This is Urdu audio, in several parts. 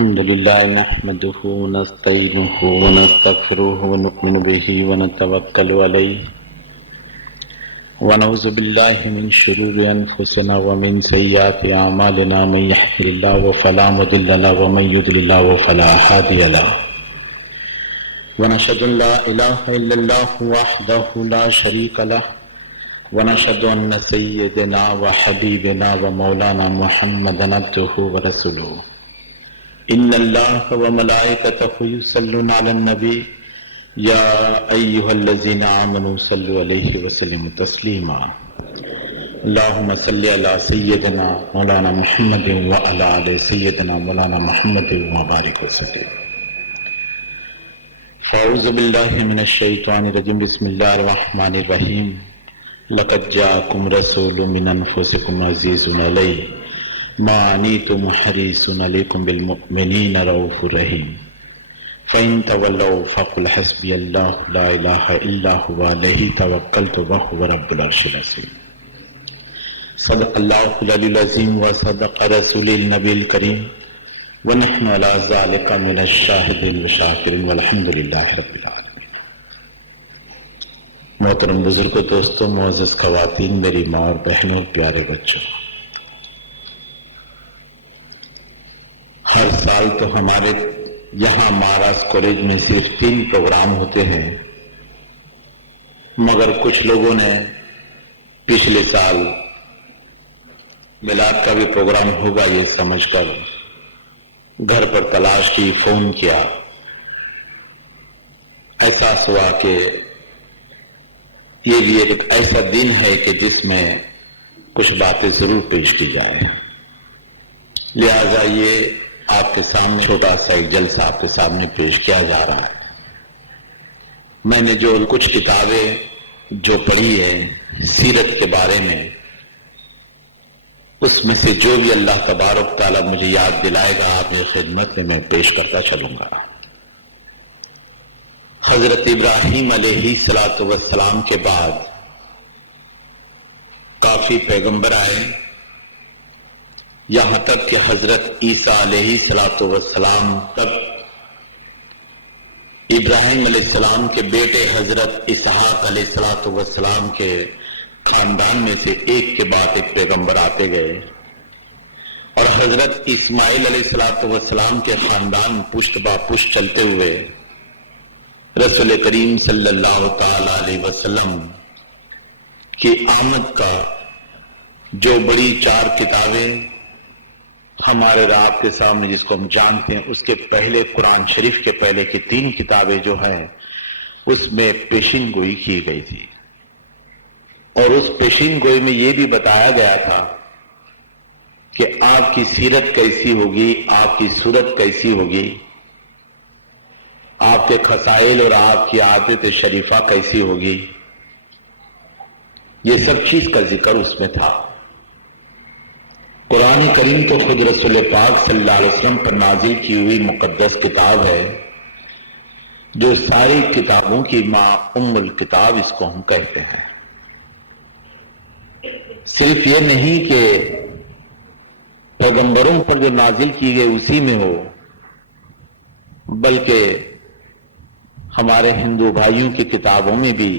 الحمد لله نحمده ونستعينه ونستغفره ونؤمن به ونتوكل عليه ونعوذ بالله من شرور أنفسنا ومن سيئات أعمالنا من يهده الله فلا مضل له ومن يضلل فلا هادي له ونشهد أن لا إله إلا الله وحده لا شريك له ونشهد أن سيدنا وحبيبنا ومولانا محمدا عبده ورسوله إن الله وملائكته يصلون على النبي يا أيها الذين آمنوا صلوا عليه وسلموا تسليما اللهم صل على سيدنا مولانا محمد وعلى آل سيدنا مولانا محمد وبارك وسلم. فأعوذ بالله من الشيطان الرجيم. بسم الله الرحمن الرحيم. لقد جاءكم رسول من أنفسكم عزيز عليه ما عنيتم حريص عليكم بالمؤمنين رؤوف رحيم فإن تولوا فقل حسبي الله لا إله إلا هو عليه توكلت وهو رب العرش العظيم. صدق الله العلي العظيم وصدق رسوله النبي الكريم ونحن على ذلك من الشاهدين والشاكرين والحمد لله رب العالمين. محترم بزرگوں، دوستوں، معزز خواتین، میری ماں اور بہنوں، پیارے بچوں، ہر سال تو ہمارے یہاں مہاراج کالج میں صرف 3 پروگرام ہوتے ہیں، مگر کچھ لوگوں نے پچھلے سال میلاد کا بھی پروگرام ہوگا یہ سمجھ کر گھر پر تلاش کی، فون کیا، احساس ہوا کہ یہ بھی ایک ایسا دن ہے کہ جس میں کچھ باتیں ضرور پیش کی جائے، لہذا یہ آپ کے سامنے چھوٹا سا ایک جلسہ آپ کے سامنے پیش کیا جا رہا ہے. میں نے جو کچھ کتابیں جو پڑھی ہے سیرت کے بارے میں، اس میں سے جو بھی اللہ تبارک تعالیٰ مجھے یاد دلائے گا آپ کی خدمت میں پیش کرتا چلوں گا. حضرت ابراہیم علیہ السلام کے بعد کافی پیغمبر آئے، یہاں تک کہ حضرت عیسیٰ علیہ السلام تک ابراہیم علیہ السلام کے بیٹے حضرت اسحاق علیہ السلام کے خاندان میں سے ایک کے بعد ایک پیغمبر آتے گئے، اور حضرت اسماعیل علیہ السلام کے خاندان پشت با پشت چلتے ہوئے رسول کریم صلی اللہ تعالی علیہ وسلم کی آمد کا جو بڑی 4 کتابیں ہمارے رات کے سامنے جس کو ہم جانتے ہیں، اس کے پہلے قرآن شریف کے پہلے کی 3 کتابیں جو ہیں اس میں پیشین گوئی کی گئی تھی، اور اس پیشین گوئی میں یہ بھی بتایا گیا تھا کہ آپ کی سیرت کیسی ہوگی، آپ کی صورت کیسی ہوگی، آپ کے خصائل اور آپ کی عادت شریفہ کیسی ہوگی، یہ سب چیز کا ذکر اس میں تھا. قرآن کریم تو خود رسول پاک صلی اللہ علیہ وسلم پر نازل کی ہوئی مقدس کتاب ہے، جو ساری کتابوں کی ماں ام الکتاب اس کو ہم کہتے ہیں. صرف یہ نہیں کہ پیغمبروں پر جو نازل کی گئی اسی میں ہو، بلکہ ہمارے ہندو بھائیوں کی کتابوں میں بھی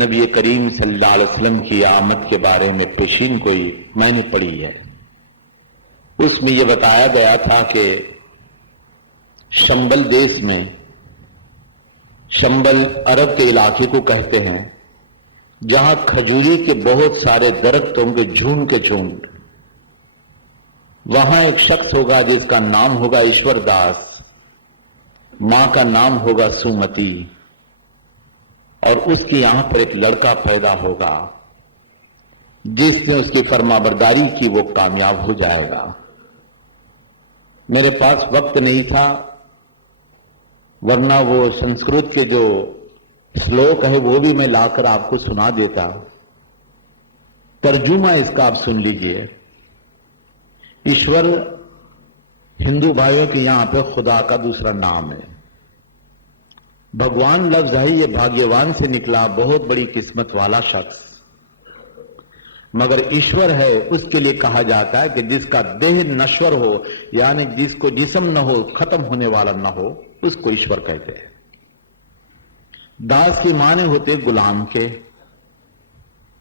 نبی کریم صلی اللہ علیہ وسلم کی آمد کے بارے میں پیشین کوئی میں نے پڑھی ہے. اس میں یہ بتایا گیا تھا کہ شمبل دیش میں، شمبل عرب کے علاقے کو کہتے ہیں، جہاں کھجوری کے بہت سارے درخت ہوں گے، جھونڈ کے جھونڈ، وہاں ایک شخص ہوگا جس کا نام ہوگا ایشور داس، ماں کا نام ہوگا سومتی، اور اس کی یہاں پر ایک لڑکا پیدا ہوگا جس نے اس کی فرما برداری کی، وہ کامیاب ہو جائے گا. میرے پاس وقت نہیں تھا، ورنہ وہ سنسکرت کے جو شلوک ہے وہ بھی میں لا کر آپ کو سنا دیتا. ترجمہ اس کا آپ سن لیجئے. ایشور ہندو بھائیوں کے یہاں پہ خدا کا دوسرا نام ہے. بھگوان لفظ ہے، یہ بھاگیوان سے نکلا، بہت بڑی قسمت والا شخص. مگر ایشور ہے اس کے لیے کہا جاتا ہے کہ جس کا دیہ نشور ہو، یعنی جس کو جسم نہ ہو، ختم ہونے والا نہ ہو، اس کو ایشور کہتے ہیں۔ داس کی معنی ہوتے غلام کے،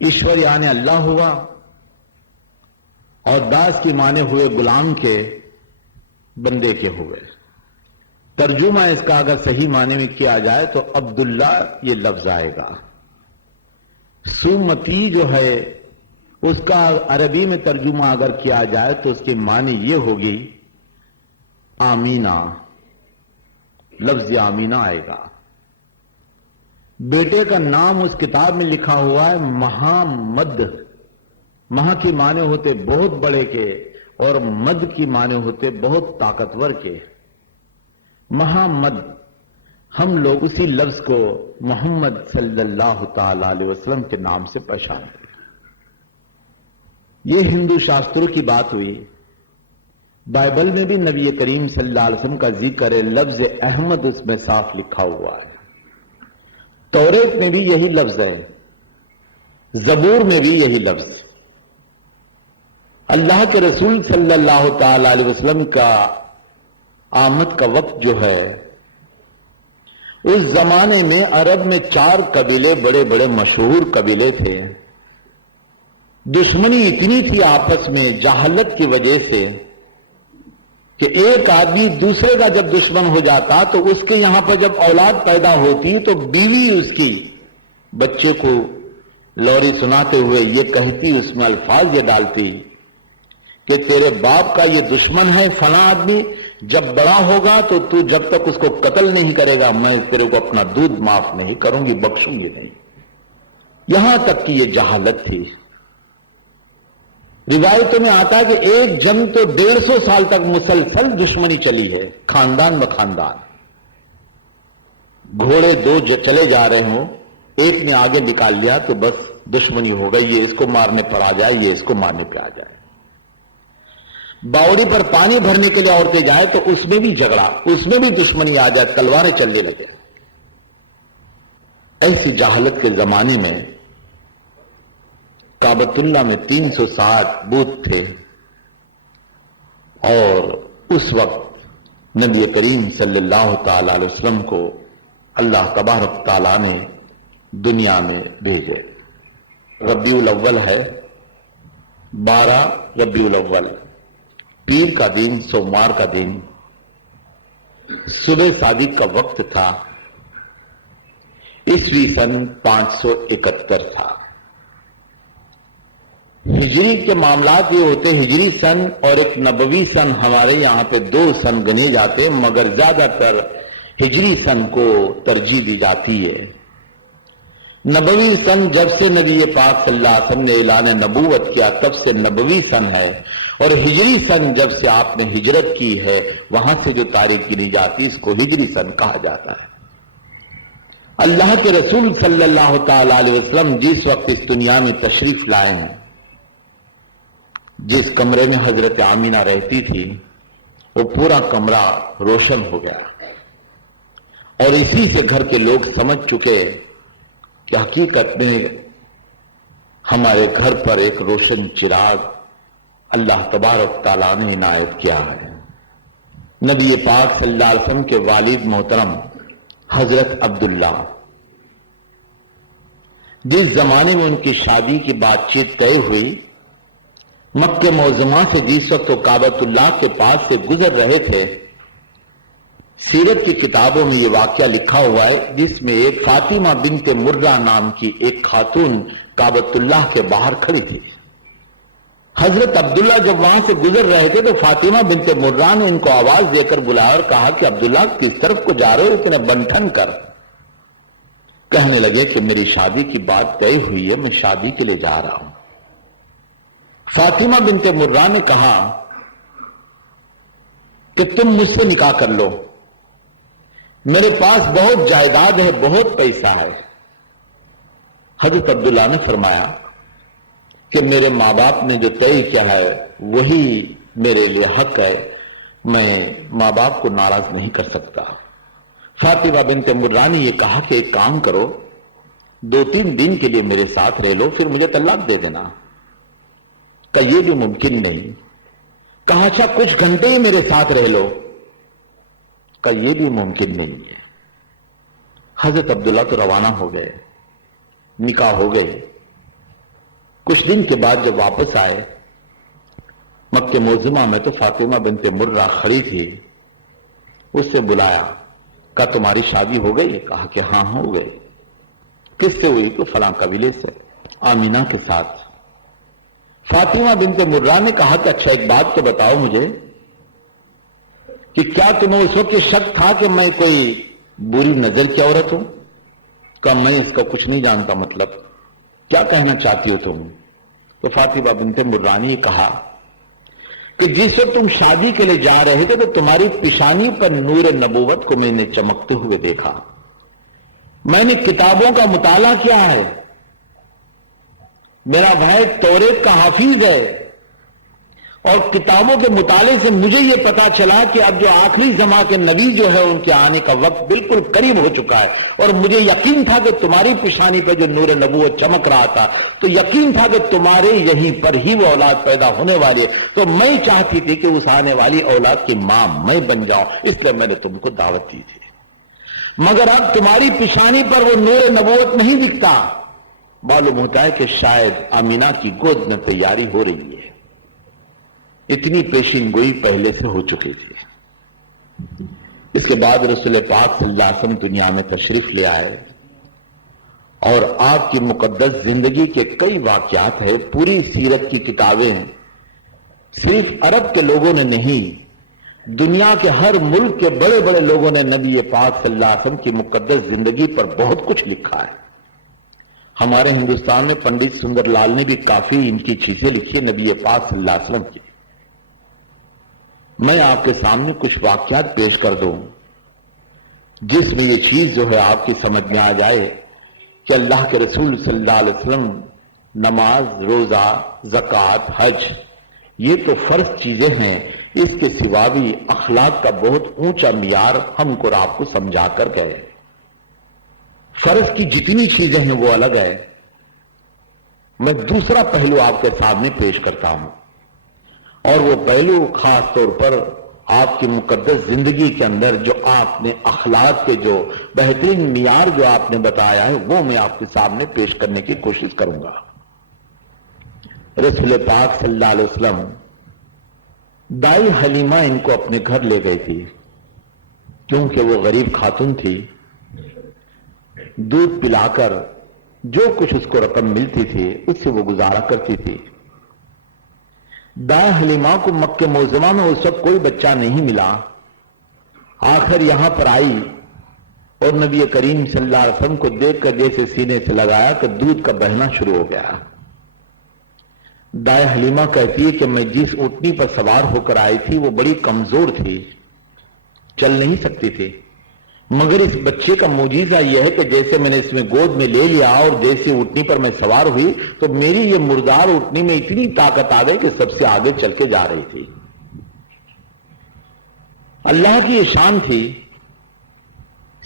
ایشور یعنی اللہ ہوا، اور داس کی معنی ہوئے غلام کے، بندے کے ہوئے۔ ترجمہ اس کا اگر صحیح معنی میں کیا جائے تو عبداللہ یہ لفظ آئے گا۔ سومتی جو ہے اس کا عربی میں ترجمہ اگر کیا جائے تو اس کی معنی یہ ہوگی آمینہ، لفظ آمینہ آئے گا۔ بیٹے کا نام اس کتاب میں لکھا ہوا ہے محمد۔ مہا کی معنی ہوتے بہت بڑے کے، اور مد کی معنی ہوتے بہت طاقتور کے۔ محمد، ہم لوگ اسی لفظ کو محمد صلی اللہ تعالی علیہ وسلم کے نام سے پہچانتے ہیں۔ یہ ہندو شاستروں کی بات ہوئی۔ بائبل میں بھی نبی کریم صلی اللہ علیہ وسلم کا ذکر ہے، لفظ احمد اس میں صاف لکھا ہوا ہے۔ توریت میں بھی یہی لفظ ہے، زبور میں بھی یہی لفظ۔ اللہ کے رسول صلی اللہ تعالی علیہ وسلم کا آمد کا وقت جو ہے، اس زمانے میں عرب میں 4 قبیلے بڑے بڑے مشہور قبیلے تھے۔ دشمنی اتنی تھی آپس میں جہالت کی وجہ سے کہ ایک آدمی دوسرے کا جب دشمن ہو جاتا تو اس کے یہاں پر جب اولاد پیدا ہوتی تو بیوی اس کی بچے کو لوری سناتے ہوئے یہ کہتی، اس میں الفاظ یہ ڈالتی کہ تیرے باپ کا یہ دشمن ہے فلاں آدمی، جب بڑا ہوگا تو تو جب تک اس کو قتل نہیں کرے گا میں تیرے کو اپنا دودھ معاف نہیں کروں گی، بخشوں گی نہیں۔ یہاں تک کہ یہ جہالت تھی۔ روایتوں میں آتا ہے کہ ایک جنگ تو 150 سال تک مسلسل دشمنی چلی ہے، خاندان و خاندان۔ گھوڑے 2 چلے جا رہے ہوں، ایک نے آگے نکال لیا تو بس دشمنی ہو گئی، یہ اس کو مارنے پر آ جائے، یہ اس کو مارنے پہ آ جائے۔ باوڑی پر پانی بھرنے کے لیے عورتیں جائیں تو اس میں بھی جھگڑا، اس میں بھی دشمنی آ جائے، تلواریں چلنے لگے۔ ایسی جہالت کے زمانے میں کعبۃ اللہ میں 360 بت تھے، اور اس وقت نبی کریم صلی اللہ تعالی علیہ وسلم کو اللہ تبارک تعالیٰ نے دنیا میں بھیجے۔ ربیع الاول ہے، 12 ربیع الاول، پیر کا دن، سوموار کا دن، صبح صادق کا وقت تھا، عیسوی سن 571 تھا۔ ہجری کے معاملات یہ ہوتے، ہجری سن اور ایک نبوی سن، ہمارے یہاں پہ 2 سن گنے جاتے، مگر زیادہ تر ہجری سن کو ترجیح دی جاتی ہے۔ نبوی سن جب سے نبی پاک صلی اللہ علیہ وسلم نے اعلان نبوت کیا تب سے نبوی سن ہے، اور ہجری سن جب سے آپ نے ہجرت کی ہے وہاں سے جو تاریخ گنی جاتی اس کو ہجری سن کہا جاتا ہے۔ اللہ کے رسول صلی اللہ تعالی علیہ وسلم جس وقت اس دنیا میں تشریف لائے ہیں، جس کمرے میں حضرت آمینہ رہتی تھی وہ پورا کمرہ روشن ہو گیا، اور اسی سے گھر کے لوگ سمجھ چکے کہ حقیقت میں ہمارے گھر پر ایک روشن چراغ اللہ تبارک تعالیٰ نے عنایت کیا ہے۔ نبی پاک صلی اللہ علیہ وسلم کے والد محترم حضرت عبداللہ، جس زمانے میں ان کی شادی کی بات چیت طے ہوئی، مکہ معظمہ سے جس وقت وہ کعبۃ اللہ کے پاس سے گزر رہے تھے، سیرت کی کتابوں میں یہ واقعہ لکھا ہوا ہے جس میں ایک فاطمہ بنت مرہ نام کی ایک خاتون کعبۃ اللہ کے باہر کھڑی تھی۔ حضرت عبداللہ جب وہاں سے گزر رہے تھے تو فاطمہ بنت مرہ نے ان کو آواز دے کر بلایا اور کہا کہ عبداللہ کس طرف کو جا رہے ہو، اتنے بنٹھن کر۔ کہنے لگے کہ میری شادی کی بات طے ہوئی ہے، میں شادی کے لیے جا رہا ہوں۔ فاطمہ بنت مرہ نے کہا کہ تم مجھ سے نکاح کر لو، میرے پاس بہت جائیداد ہے، بہت پیسہ ہے۔ حضرت عبداللہ نے فرمایا کہ میرے ماں باپ نے جو طے کیا ہے وہی میرے لیے حق ہے، میں ماں باپ کو ناراض نہیں کر سکتا۔ فاطمہ بنت مرہ نے یہ کہا کہ ایک کام کرو، 2-3 دن کے لیے میرے ساتھ رہ لو، پھر مجھے طلاق دے دینا۔ کہ یہ بھی ممکن نہیں. کہا اچھا کچھ گھنٹے ہی میرے ساتھ رہ لو. کہ یہ بھی ممکن نہیں ہے. حضرت عبداللہ تو روانہ ہو گئے, نکاح ہو گئے. کچھ دن کے بعد جب واپس آئے مکہ معظمہ میں تو فاطمہ بنت مرہ کھڑی تھی. اس سے بلایا, کہا تمہاری شادی ہو گئی؟ کہا کہ ہاں ہو گئی. کس سے ہوئی؟ تو فلاں قبیلے سے, آمینہ کے ساتھ. فاطمہ بنت مرہ نے کہا کہ اچھا ایک بات تو بتاؤ مجھے کہ کیا تمہیں اس وقت یہ شک تھا کہ میں کوئی بری نظر کی عورت ہوں؟ کہ میں اس کا کچھ نہیں جانتا. مطلب کیا کہنا چاہتی ہو تم؟ تو فاطمہ بنت مرہ نے کہا کہ جس وقت تم شادی کے لیے جا رہے تھے تو تمہاری پیشانی پر نور نبوت کو میں نے چمکتے ہوئے دیکھا. میں نے کتابوں کا مطالعہ کیا ہے. میرا بھائی توریت کا حافظ ہے اور کتابوں کے مطالعے سے مجھے یہ پتا چلا کہ اب جو آخری زمان کے نبی جو ہے ان کے آنے کا وقت بالکل قریب ہو چکا ہے. اور مجھے یقین تھا کہ تمہاری پیشانی پہ جو نور نبوت چمک رہا تھا تو یقین تھا کہ تمہارے یہیں پر ہی وہ اولاد پیدا ہونے والی ہے. تو میں چاہتی تھی کہ اس آنے والی اولاد کی ماں میں بن جاؤں, اس لیے میں نے تم کو دعوت دی تھی. مگر اب تمہاری پیشانی پر وہ نور نبوت نہیں دکھتا. معلوم ہوتا ہے کہ شاید آمینہ کی گود میں تیاری ہو رہی ہے. اتنی پیشین گوئی پہلے سے ہو چکی تھی. اس کے بعد رسول پاک صلی اللہ علیہ وسلم دنیا میں تشریف لے آئے اور آپ کی مقدس زندگی کے کئی واقعات ہیں. پوری سیرت کی کتابیں صرف عرب کے لوگوں نے نہیں, دنیا کے ہر ملک کے بڑے بڑے لوگوں نے نبی پاک صلی اللہ علیہ وسلم کی مقدس زندگی پر بہت کچھ لکھا ہے. ہمارے ہندوستان میں پنڈت سندر لال نے بھی کافی ان کی چیزیں لکھی ہے نبی پاک صلی اللہ علیہ وسلم کی. میں آپ کے سامنے کچھ واقعات پیش کر دوں جس میں یہ چیز جو ہے آپ کی سمجھ میں آ جائے کہ اللہ کے رسول صلی اللہ علیہ وسلم نماز, روزہ, زکوٰۃ, حج یہ تو فرض چیزیں ہیں. اس کے سوا بھی اخلاق کا بہت اونچا معیار ہم کو اور آپ کو سمجھا کر گئے. فرض کی جتنی چیزیں ہیں وہ الگ ہے. میں دوسرا پہلو آپ کے سامنے پیش کرتا ہوں اور وہ پہلو خاص طور پر آپ کی مقدس زندگی کے اندر جو آپ نے اخلاق کے جو بہترین معیار جو آپ نے بتایا ہے وہ میں آپ کے سامنے پیش کرنے کی کوشش کروں گا. رسول پاک صلی اللہ علیہ وسلم دائی حلیمہ ان کو اپنے گھر لے گئی تھی کیونکہ وہ غریب خاتون تھی. دودھ پلا کر جو کچھ اس کو رقم ملتی تھی اس سے وہ گزارا کرتی تھی. دائی حلیمہ کو مکہ معظمہ میں اس وقت کوئی بچہ نہیں ملا. آخر یہاں پر آئی اور نبی کریم صلی اللہ علیہ وسلم کو دیکھ کر جیسے سینے سے لگایا کہ دودھ کا بہنا شروع ہو گیا. دائی حلیمہ کہتی ہے کہ میں جس اونٹنی پر سوار ہو کر آئی تھی وہ بڑی کمزور تھی, چل نہیں سکتی تھی. مگر اس بچے کا معجزہ یہ ہے کہ جیسے میں نے اس میں گود میں لے لیا اور جیسے اونٹنی پر میں سوار ہوئی تو میری یہ مردار اونٹنی میں اتنی طاقت آ گئی کہ سب سے آگے چل کے جا رہی تھی. اللہ کی یہ شان تھی.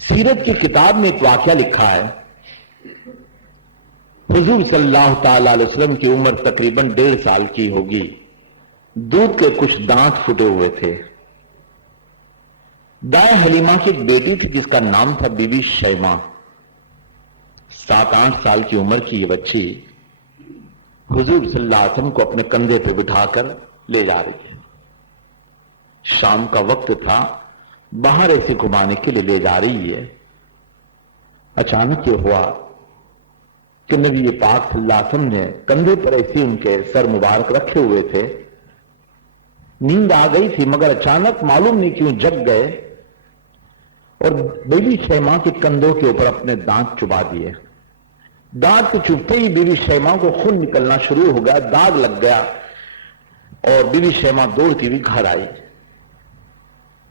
سیرت کی کتاب میں ایک واقعہ لکھا ہے. حضور صلی اللہ تعالی علیہ وسلم کی عمر تقریباً 1.5 سال کی ہوگی. دودھ کے کچھ دانت پھٹے ہوئے تھے. دائی حلیمہ کی ایک بیٹی تھی جس کا نام تھا بی بی شیمہ. 7-8 سال کی عمر کی یہ بچی حضور صلی اللہ علیہ وسلم کو اپنے کندھے پہ بٹھا کر لے جا رہی ہے. شام کا وقت تھا, باہر ایسے گھمانے کے لیے لے جا رہی ہے. اچانک یہ ہوا کہ نبی پاک صلی اللہ علیہ وسلم نے کندھے پر ایسے ان کے سر مبارک رکھے ہوئے تھے. نیند آ گئی تھی مگر اچانک معلوم نہیں کیوں جگ گئے اور بی بی شیمہ کے کندھوں کے اوپر اپنے دانت چبا دیے. دانت کے چبتے ہی بی بی شیمہ کو خون نکلنا شروع ہو گیا, داغ لگ گیا اور بی بی شیمہ دوڑتی ہوئی گھر آئی.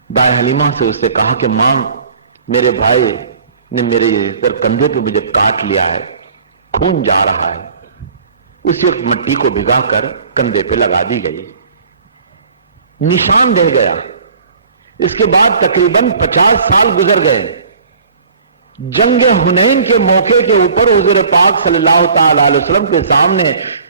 دائی حلیمہ سے اس سے کہا کہ ماں میرے بھائی نے میرے سر کندھے پہ مجھے کاٹ لیا ہے, خون جا رہا ہے. اسی وقت مٹی کو بھگا کر کندھے پہ لگا دی گئی, نشان رہ گیا. اس کے بعد تقریباً 50 سال گزر گئے. جنگ حنین کے موقع کے اوپر حضور پاک صلی اللہ تعالی علیہ وسلم کے سامنے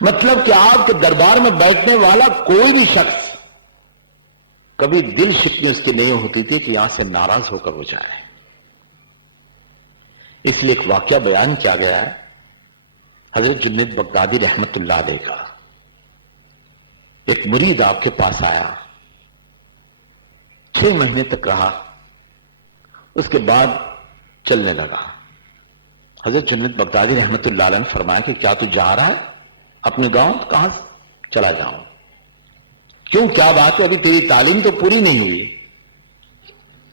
مطلب کہ آپ کے دربار میں بیٹھنے والا کوئی بھی شخص کبھی دل شکنی اس کی نہیں ہوتی تھی کہ یہاں سے ناراض ہو کر ہو جائے. اس لیے ایک واقعہ بیان کیا گیا ہے حضرت جنید بغدادی رحمت اللہ علیہ کا. ایک مرید آپ کے پاس آیا, 6 مہینے تک رہا, اس کے بعد چلنے لگا. حضرت جنید بغدادی رحمت اللہ علیہ نے فرمایا کہ کیا تو جا رہا ہے اپنے گاؤں؟ کہاں چلا جاؤں؟ کیوں, کیا بات ہے؟ ابھی تیری تعلیم تو پوری نہیں ہوئی.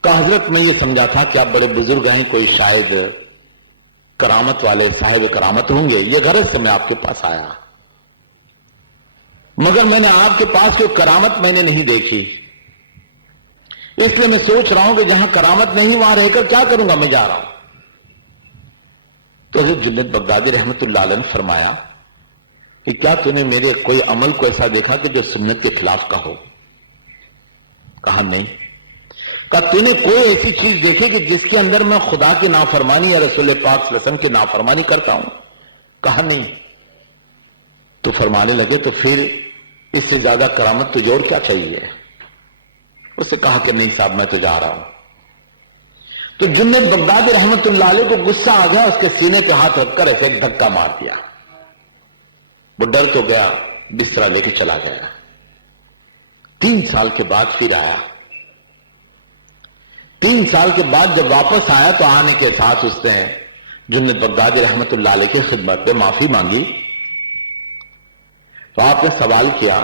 کہا حضرت میں یہ سمجھا تھا کہ آپ بڑے بزرگ ہیں, کوئی شاید کرامت والے صاحب کرامت ہوں گے, یہ غرض سے میں آپ کے پاس آیا, مگر میں نے آپ کے پاس کوئی کرامت میں نے نہیں دیکھی, اس لیے میں سوچ رہا ہوں کہ جہاں کرامت نہیں وہاں رہ کر کیا کروں گا, میں جا رہا ہوں. تو حضرت جنید بغدادی رحمت اللہ علیہ نے فرمایا کہ کیا تو نے میرے کوئی عمل کو ایسا دیکھا کہ جو سنت کے خلاف کا ہو؟ کہا نہیں. کہا تو نے کوئی ایسی چیز دیکھی کہ جس کے اندر میں خدا کی نافرمانی یا رسول پاک صلی اللہ علیہ وسلم کی نافرمانی کرتا ہوں؟ کہا نہیں. تو فرمانے لگے تو پھر اس سے زیادہ کرامت تجھے اور کیا چاہیے؟ اس سے کہا کہ نہیں صاحب میں تو جا رہا ہوں. تو جنید بغدادی رحمت اللہ علیہ کو غصہ آ گیا, اس کے سینے پہ ہاتھ رکھ کر ایسے ایک دھکا مار دیا. وہ ڈر تو گیا, بستر لے کے چلا گیا. 3 سال کے بعد پھر آیا. 3 سال کے بعد جب واپس آیا تو آنے کے ساتھ اس نے جنید بغدادی رحمت اللہ علیہ کی خدمت پہ معافی مانگی. تو آپ نے سوال کیا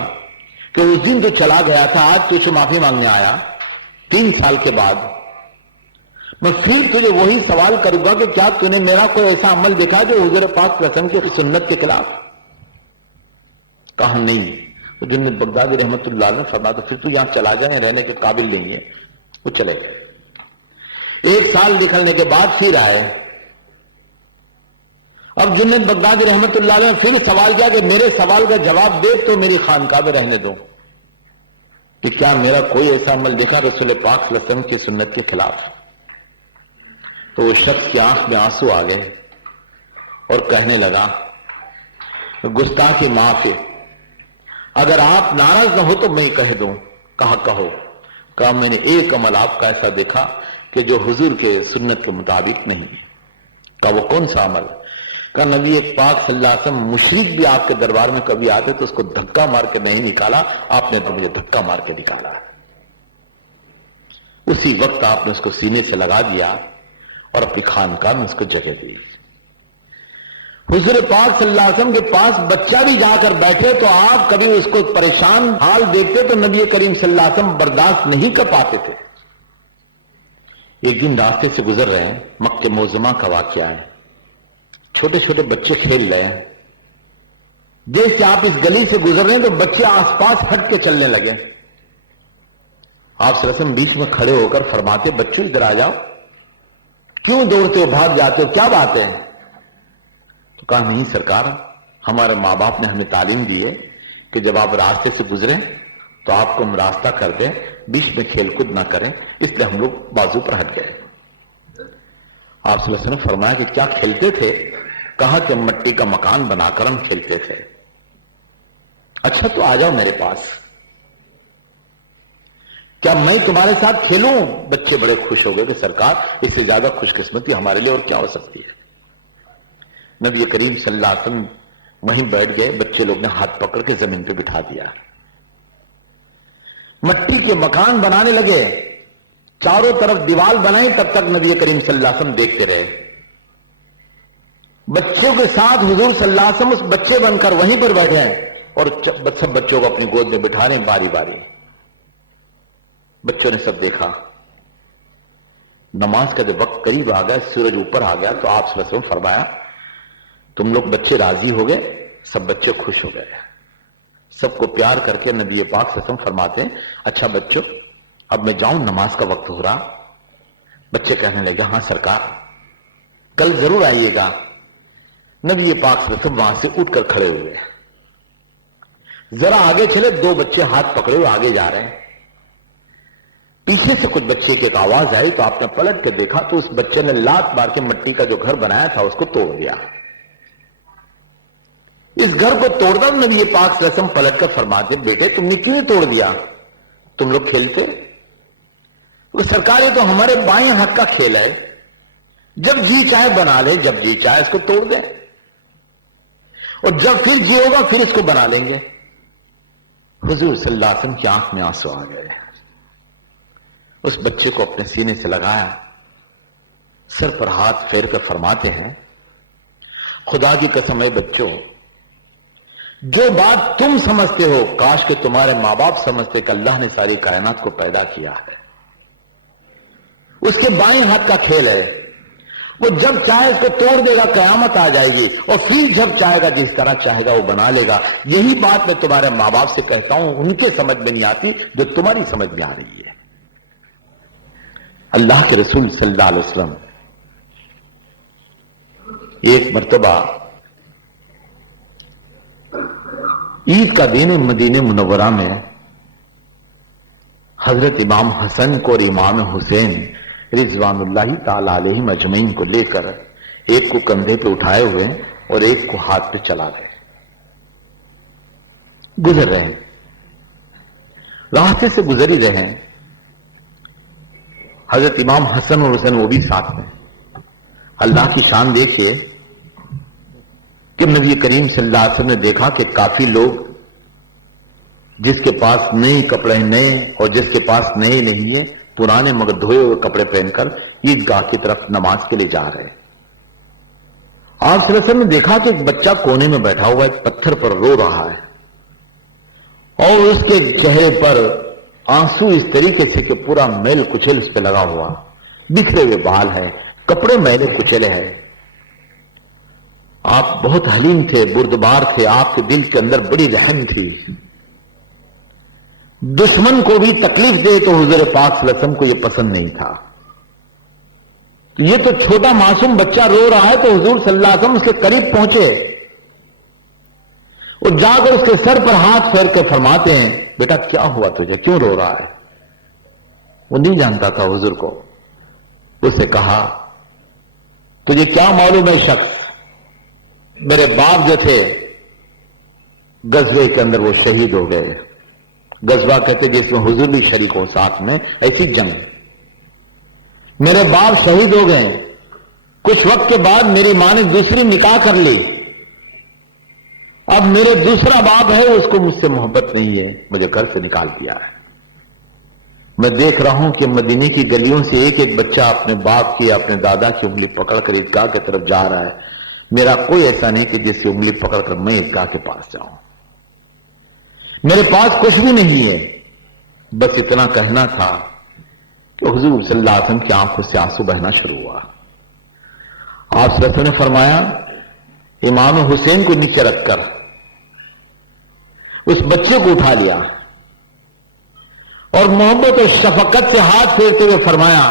کہ اس دن تو چلا گیا تھا, آج تجھے معافی مانگنے آیا 3 سال کے بعد, میں پھر تجھے وہی سوال کروں گا کہ کیا تو نے میرا کوئی ایسا عمل دیکھا جو حضور پاک صلی اللہ علیہ وسلم کی سنت کے خلاف؟ کہا نہیں. تو جنید بغدادی رحمت اللہ علیہ نے فرمایا تو پھر تو یہاں چلا جائے, رہنے کے قابل نہیں ہے. وہ چلے گئے. 1 سال نکلنے کے بعد پھر آئے. اب جنید بغدادی رحمت اللہ علیہ نے پھر سوال کیا کہ میرے سوال کا جواب دے تو میری خانقاہ میں رہنے دو, کہ کیا میرا کوئی ایسا عمل دیکھا رسول پاک صلی اللہ علیہ وسلم کی سنت کے خلاف؟ تو وہ شخص کی آنکھ میں آنسو آ گئے اور کہنے لگا گستاخی معاف ہے, اگر آپ ناراض نہ ہو تو میں کہہ دوں. کہا کہو. کہا میں نے ایک عمل آپ کا ایسا دیکھا کہ جو حضور کے سنت کے مطابق نہیں ہے. کہا وہ کون سا عمل؟ کہا نبی پاک صلی اللہ علیہ وسلم مشرک بھی آپ کے دربار میں کبھی آتے تو اس کو دھکا مار کے نہیں نکالا, آپ نے تو مجھے دھکا مار کے نکالا. اسی وقت آپ نے اس کو سینے سے لگا دیا اور اپنی خانقاہ میں اس کو جگہ دی. حضور پاک صلی اللہ علیہ وسلم کے پاس بچہ بھی جا کر بیٹھے تو آپ کبھی اس کو پریشان حال دیکھتے تو نبی کریم صلی اللہ علیہ وسلم برداشت نہیں کر پاتے تھے. ایک دن راستے سے گزر رہے ہیں, مکہ معظمہ کا واقعہ ہے, چھوٹے چھوٹے بچے کھیل رہے ہیں. جیسے آپ اس گلی سے گزر رہے ہیں تو بچے آس پاس ہٹ کے چلنے لگے. آپ صلی اللہ علیہ وسلم بیچ میں کھڑے ہو کر فرماتے بچوں ادھر آ جاؤ, کیوں دوڑتے ہو, بھاگ جاتے ہو, کیا بات ہے؟ تو کہا نہیں سرکار, ہمارے ماں باپ نے ہمیں تعلیم دی ہے کہ جب آپ راستے سے گزریں تو آپ کو ہم راستہ کر دیں, بیچ میں کھیل کود نہ کریں, اس لیے ہم لوگ بازو پر ہٹ گئے. آپ صلی اللہ علیہ وسلم نے فرمایا کہ کیا کھیلتے تھے؟ کہا کہ مٹی کا مکان بنا کر ہم کھیلتے تھے. اچھا تو آ جاؤ میرے پاس, کیا میں تمہارے ساتھ کھیلوں؟ بچے بڑے خوش ہو گئے کہ سرکار اس سے زیادہ خوش قسمتی ہمارے لیے اور کیا ہو سکتی ہے. نبی کریم صلی اللہ علیہ وسلم وہیں بیٹھ گئے, بچے لوگ نے ہاتھ پکڑ کے زمین پہ بٹھا دیا, مٹی کے مکان بنانے لگے, چاروں طرف دیوار بنائی, تب تک نبی کریم صلی اللہ علیہ وسلم دیکھتے رہے. بچوں کے ساتھ حضور صلی اللہ علیہ وسلم اس بچے بن کر وہیں پر بیٹھے ہیں اور سب بچوں کو اپنی گود میں بٹھا رہے ہیں باری باری. بچوں نے سب دیکھا. نماز کا جب وقت قریب آ گیا, سورج اوپر آ گیا, تو آپ صلی اللہ علیہ وسلم فرمایا تم لوگ بچے راضی ہو گئے؟ سب بچے خوش ہو گئے. سب کو پیار کر کے نبی پاک صلی اللہ علیہ وسلم فرماتے ہیں اچھا بچوں اب میں جاؤں, نماز کا وقت ہو رہا. بچے کہنے لگے ہاں سرکار کل ضرور آئیے گا. نبی پاک صلی اللہ علیہ وسلم وہاں سے اٹھ کر کھڑے ہوئے, ذرا آگے چلے, 2 بچے ہاتھ پکڑے ہوئے آگے جا رہے ہیں. پیچھے سے کچھ بچے کی ایک آواز آئی تو آپ نے پلٹ کے دیکھا تو اس بچے نے لات مار کے مٹی کا جو گھر بنایا تھا اس کو توڑ دیا. اس گھر کو توڑنا نبی پاک صلی اللہ علیہ وسلم پلٹ کر فرماتے بیٹے تم نے کیوں توڑ دیا؟ تم لوگ کھیلتے؟ وہ سرکار یہ تو ہمارے بائیں حق کا کھیل ہے، جب جی چاہے بنا لے، جب جی چاہے اس کو توڑ دیں، اور جب پھر جی ہوگا پھر اس کو بنا لیں گے۔ حضور صلی اللہ علیہ وسلم کی آنکھ میں آنسو آ گئے، اس بچے کو اپنے سینے سے لگایا، سر پر ہاتھ پھیر کر فرماتے ہیں خدا کی قسم ہے بچوں، جو بات تم سمجھتے ہو کاش کہ تمہارے ماں باپ سمجھتے کہ اللہ نے ساری کائنات کو پیدا کیا ہے، اس کے بائیں ہاتھ کا کھیل ہے، وہ جب چاہے اس کو توڑ دے گا قیامت آ جائے گی، اور پھر جب چاہے گا جس طرح چاہے گا وہ بنا لے گا۔ یہی بات میں تمہارے ماں باپ سے کہتا ہوں، ان کے سمجھ میں نہیں آتی جو تمہاری سمجھ میں آ رہی ہے۔ اللہ کے رسول صلی اللہ علیہ وسلم ایک مرتبہ عید کا دن مدینہ منورہ میں حضرت امام حسن کو اور امام حسین رضوان اللہ تعالی علیہم اجمعین کو لے کر ایک کو کندھے پہ اٹھائے ہوئے اور ایک کو ہاتھ پہ چلا گئے، گزر رہے ہیں، راستے سے گزر ہی رہے ہیں، حضرت امام حسن اور حسین وہ بھی ساتھ میں۔ اللہ کی شان دیکھیے کہ نبی کریم صلی اللہ علیہ وسلم نے دیکھا کہ کافی لوگ جس کے پاس نئے کپڑے نئے اور جس کے پاس نئے نہیں ہیں پرانے مگر دھوئے ہوئے کپڑے پہن کر عیدگاہ کی طرف نماز کے لیے جا رہے ہیں۔ آپ صلی اللہ علیہ وسلم نے دیکھا کہ ایک بچہ کونے میں بیٹھا ہوا ایک پتھر پر رو رہا ہے، اور اس کے چہرے پر آنسو اس طریقے سے کہ پورا میل کچل اس پہ لگا ہوا، بکھرے ہوئے بال ہے، کپڑے میلے کچلے ہیں۔ آپ بہت حلیم تھے، بردبار تھے، آپ کے دل کے اندر بڑی رحم تھی، دشمن کو بھی تکلیف دے تو حضور پاک صلی اللہ علیہ وسلم کو یہ پسند نہیں تھا۔ یہ تو چھوٹا معصوم بچہ رو رہا ہے تو حضور صلی اللہ علیہ وسلم اس کے قریب پہنچے اور جا کر اس کے سر پر ہاتھ پھیر کے فرماتے ہیں بیٹا کیا ہوا تجھے، کیوں رو رہا ہے؟ وہ نہیں جانتا تھا حضور کو۔ اس سے کہا تجھے کیا معلوم ہے شخص، میرے باپ جو تھے غزوے کے اندر وہ شہید ہو گئے، غزوہ کہتے جس میں حضور بھی شریک ہو ساتھ میں، ایسی جنگ، میرے باپ شہید ہو گئے، کچھ وقت کے بعد میری ماں نے دوسری نکاح کر لی، اب میرے دوسرا باپ ہے اس کو مجھ سے محبت نہیں ہے، مجھے گھر سے نکال دیا ہے۔ میں دیکھ رہا ہوں کہ مدینے کی گلیوں سے ایک ایک بچہ اپنے باپ کی اپنے دادا کی انگلی پکڑ کر عیدگاہ کی طرف جا رہا ہے، میرا کوئی ایسا نہیں کہ جس کی انگلی پکڑ کر میں عیدگاہ کے پاس جاؤں، میرے پاس کچھ بھی نہیں ہے، بس اتنا کہنا تھا کہ حضور صلی اللہ علیہ وسلم کی آنکھوں سے آنسو بہنا شروع ہوا۔ آپ صلی اللہ علیہ وسلم نے فرمایا امام حسین کو نیچے رکھ کر اس بچے کو اٹھا لیا اور محبت اور شفقت سے ہاتھ پھیرتے ہوئے فرمایا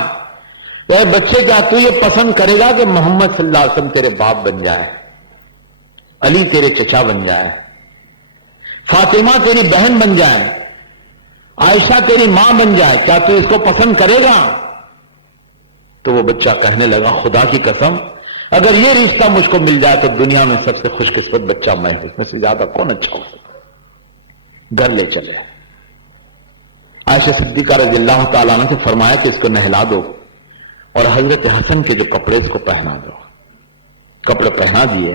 اے بچے کیا تو یہ پسند کرے گا کہ محمد صلی اللہ علیہ وسلم تیرے باپ بن جائے، علی تیرے چچا بن جائے، فاطمہ تیری بہن بن جائے، عائشہ تیری ماں بن جائے، کیا تو اس کو پسند کرے گا؟ تو وہ بچہ کہنے لگا خدا کی قسم اگر یہ رشتہ مجھ کو مل جائے تو دنیا میں سب سے خوش قسمت بچہ میں ہوں، اس میں سے زیادہ کون اچھا ہو سکتا۔ گھر لے چلے، عائشہ صدیقہ رضی اللہ تعالیٰ عنہ سے فرمایا کہ اس کو نہلا دو اور حضرت حسن کے جو کپڑے اس کو پہنا دو، کپڑے پہنا دیے،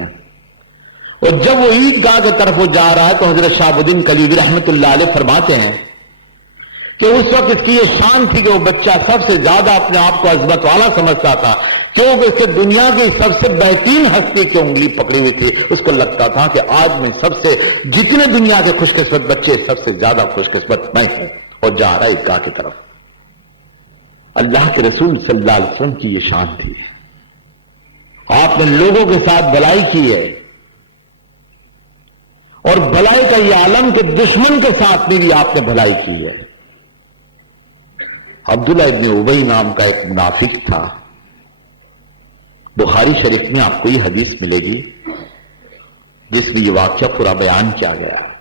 اور جب وہ عیدگاہ کی طرف وہ جا رہا ہے تو حضرت شہاب الدین کلیوبی رحمۃ اللہ علیہ فرماتے ہیں کہ اس وقت اس کی یہ شان تھی کہ وہ بچہ سب سے زیادہ اپنے آپ کو عظمت والا سمجھتا تھا، کیونکہ اس سے دنیا کی سب سے بہترین ہستی کی انگلی پکڑی ہوئی تھی، اس کو لگتا تھا کہ آج میں سب سے جتنے دنیا کے خوش قسمت بچے سب سے زیادہ خوش قسمت میں ہوں، اور جا رہا ہے عیدگاہ کی طرف۔ اللہ کے رسول صلی اللہ علیہ وسلم کی یہ شان تھی، آپ نے لوگوں کے ساتھ بھلائی کی ہے، اور بھلائی کا یہ عالم کہ دشمن کے ساتھ میں بھی آپ نے بھلائی کی ہے۔ عبداللہ ابن ابی نام کا ایک منافق تھا، بخاری شریف میں آپ کو یہ حدیث ملے گی جس میں یہ واقعہ پورا بیان کیا گیا ہے۔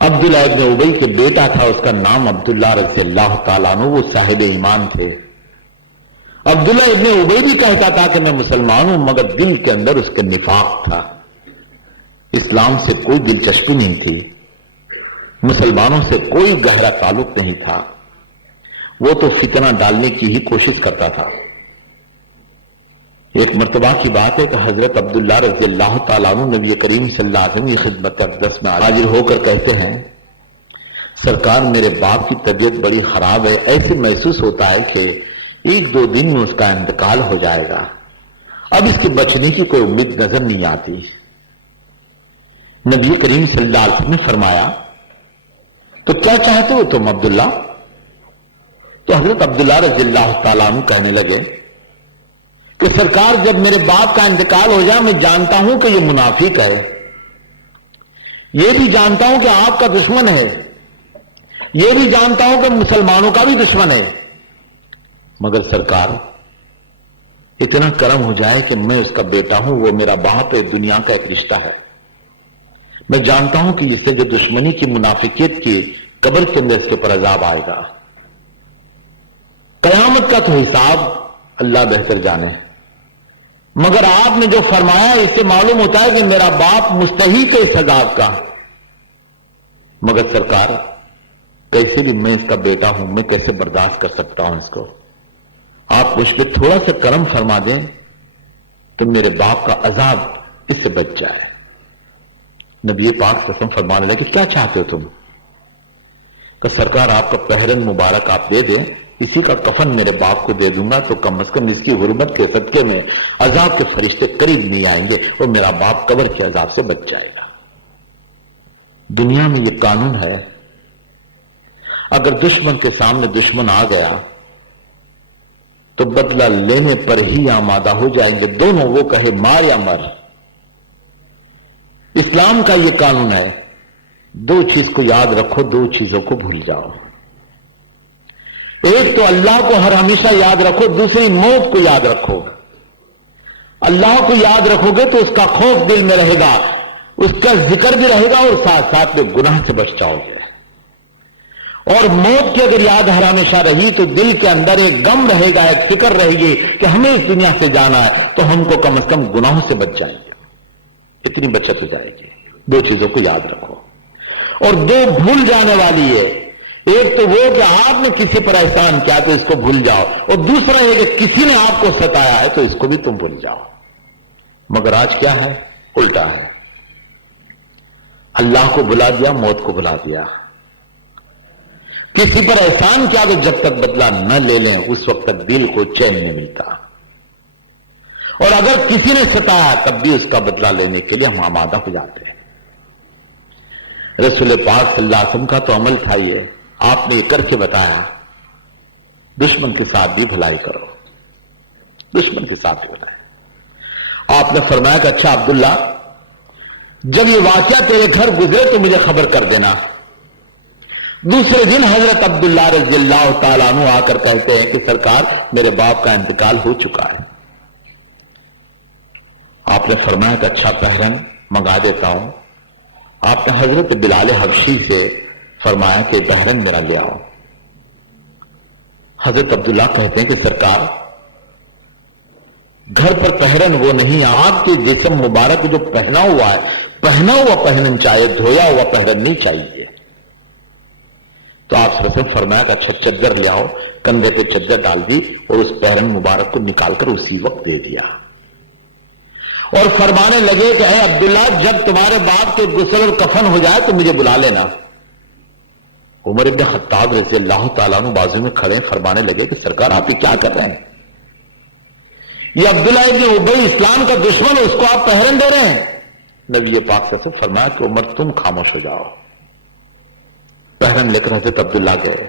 عبداللہ ابن ابی کے بیٹا تھا، اس کا نام عبداللہ رضی اللہ تعالیٰ عنہ، وہ صاحب ایمان تھے۔ عبداللہ ابن ابی بھی کہتا تھا کہ میں مسلمان ہوں، مگر دل کے اندر اس کے نفاق تھا، اسلام سے کوئی دلچسپی نہیں تھی، مسلمانوں سے کوئی گہرا تعلق نہیں تھا، وہ تو فتنہ ڈالنے کی ہی کوشش کرتا تھا۔ ایک مرتبہ کی بات ہے کہ حضرت عبداللہ رضی اللہ تعالیٰ عنہ نبی کریم صلی اللہ علیہ وسلم کی خدمت اقدس میں حاضر ہو کر کہتے ہیں، سرکار میرے باپ کی طبیعت بڑی خراب ہے، ایسے محسوس ہوتا ہے کہ 1-2 دن میں اس کا انتقال ہو جائے گا، اب اس کے بچنے کی کوئی امید نظر نہیں آتی۔ نبی کریم صلی اللہ علیہ وسلم نے فرمایا، تو کیا چاہتے ہو تم عبداللہ؟ تو حضرت عبداللہ رضی اللہ تعالیٰ عنہ کہنے لگے کہ سرکار جب میرے باپ کا انتقال ہو جائے، میں جانتا ہوں کہ یہ منافق ہے، یہ بھی جانتا ہوں کہ آپ کا دشمن ہے، یہ بھی جانتا ہوں کہ مسلمانوں کا بھی دشمن ہے، مگر سرکار اتنا کرم ہو جائے کہ میں اس کا بیٹا ہوں، وہ میرا باپ ہے، دنیا کا ایک رشتہ ہے، میں جانتا ہوں کہ اس سے جو دشمنی کی منافقیت کی قبر کے اندر اس کے پر عذاب آئے گا، قیامت کا تو حساب اللہ بہتر جانے، مگر آپ نے جو فرمایا اس سے معلوم ہوتا ہے کہ میرا باپ مستحق ہے اس عذاب کا، مگر سرکار کیسے بھی میں اس کا بیٹا ہوں، میں کیسے برداشت کر سکتا ہوں اس کو، آپ مجھ پہ تھوڑا سا کرم فرما دیں کہ میرے باپ کا عذاب اس سے بچ جائے۔ نبی پاک صلی اللہ علیہ وسلم فرمانے لگے، کیا چاہتے ہو تم؟ کہ سرکار آپ کا پہرن مبارک آپ دے دیں، اسی کا کفن میرے باپ کو دے دوں گا تو کم از کم اس کی حرمت کے صدقے میں عذاب کے فرشتے قریب نہیں آئیں گے اور میرا باپ قبر کے عذاب سے بچ جائے گا۔ دنیا میں یہ قانون ہے، اگر دشمن کے سامنے دشمن آ گیا تو بدلہ لینے پر ہی آمادہ ہو جائیں گے دونوں، وہ کہے مار یا مر۔ اسلام کا یہ قانون ہے، 2 چیز کو یاد رکھو، 2 چیزوں کو بھول جاؤ۔ ایک تو اللہ کو ہر ہمیشہ یاد رکھو، دوسری موت کو یاد رکھو۔ اللہ کو یاد رکھو گے تو اس کا خوف دل میں رہے گا، اس کا ذکر بھی رہے گا اور ساتھ ساتھ میں گناہ سے بچ جاؤ گے۔ اور موت کی اگر یاد ہر ہمیشہ رہی تو دل کے اندر ایک غم رہے گا، ایک فکر رہے گی کہ ہمیں اس دنیا سے جانا ہے، تو ہم کو کم از کم گناہوں سے بچ جائیں گے، اتنی بچت ہو جائے گی۔ 2 چیزوں کو یاد رکھو، اور 2 بھول جانے والی ہے۔ ایک تو وہ کہ آپ نے کسی پر احسان کیا تو اس کو بھول جاؤ، اور دوسرا یہ کہ کسی نے آپ کو ستایا ہے تو اس کو بھی تم بھول جاؤ۔ مگر آج کیا ہے؟ الٹا ہے، اللہ کو بھلا دیا، موت کو بھلا دیا۔ کسی پر احسان کیا تو جب تک بدلہ نہ لے لیں اس وقت تک دل کو چین نہیں ملتا، اور اگر کسی نے ستایا تب بھی اس کا بدلہ لینے کے لیے ہم آمادہ ہو جاتے ہیں۔ رسول پاک صلی اللہ علیہ وسلم کا تو عمل تھا یہ، آپ نے یہ کر کے بتایا، دشمن کے ساتھ بھی بھلائی کرو، دشمن کے ساتھ بھی بھلائی۔ آپ نے فرمایا کہ اچھا عبداللہ، جب یہ واقعہ تیرے گھر گزرے تو مجھے خبر کر دینا۔ دوسرے دن حضرت عبداللہ رضی اللہ تعالیٰ عنہ آ کر کہتے ہیں کہ سرکار میرے باپ کا انتقال ہو چکا ہے۔ آپ نے فرمایا کہ اچھا پہرن منگا دیتا ہوں۔ آپ نے حضرت بلال حبشی سے فرمایا کہ پہرن میرا لے آؤ۔ حضرت عبداللہ کہتے ہیں کہ سرکار گھر پر پہرن وہ نہیں، آپ کے جسم مبارک جو پہنا ہوا ہے، پہنا ہوا پہنن چاہیے، دھویا ہوا پہرن نہیں چاہیے۔ تو آپ سے فرمایا کہ اچھا چادر لے آؤ، کندھے پہ چادر ڈال دی اور اس پہرن مبارک کو نکال کر اسی وقت دے دیا، اور فرمانے لگے کہ اے عبداللہ، جب تمہارے باپ کے غسل اور کفن ہو جائے تو مجھے بلا لینا۔ عمر ابن خطاب رضی اللہ تعالیٰ عنہ بازو میں کھڑے فرمانے لگے کہ سرکار آپ یہ کیا کر رہے ہیں؟ یہ عبداللہ ابن ابی اسلام کا دشمن، اس کو آپ پہرن دے رہے ہیں۔ نبی پاک سے فرمایا کہ عمر تم خاموش ہو جاؤ۔ پہرن لے کر حضرت عبداللہ گئے،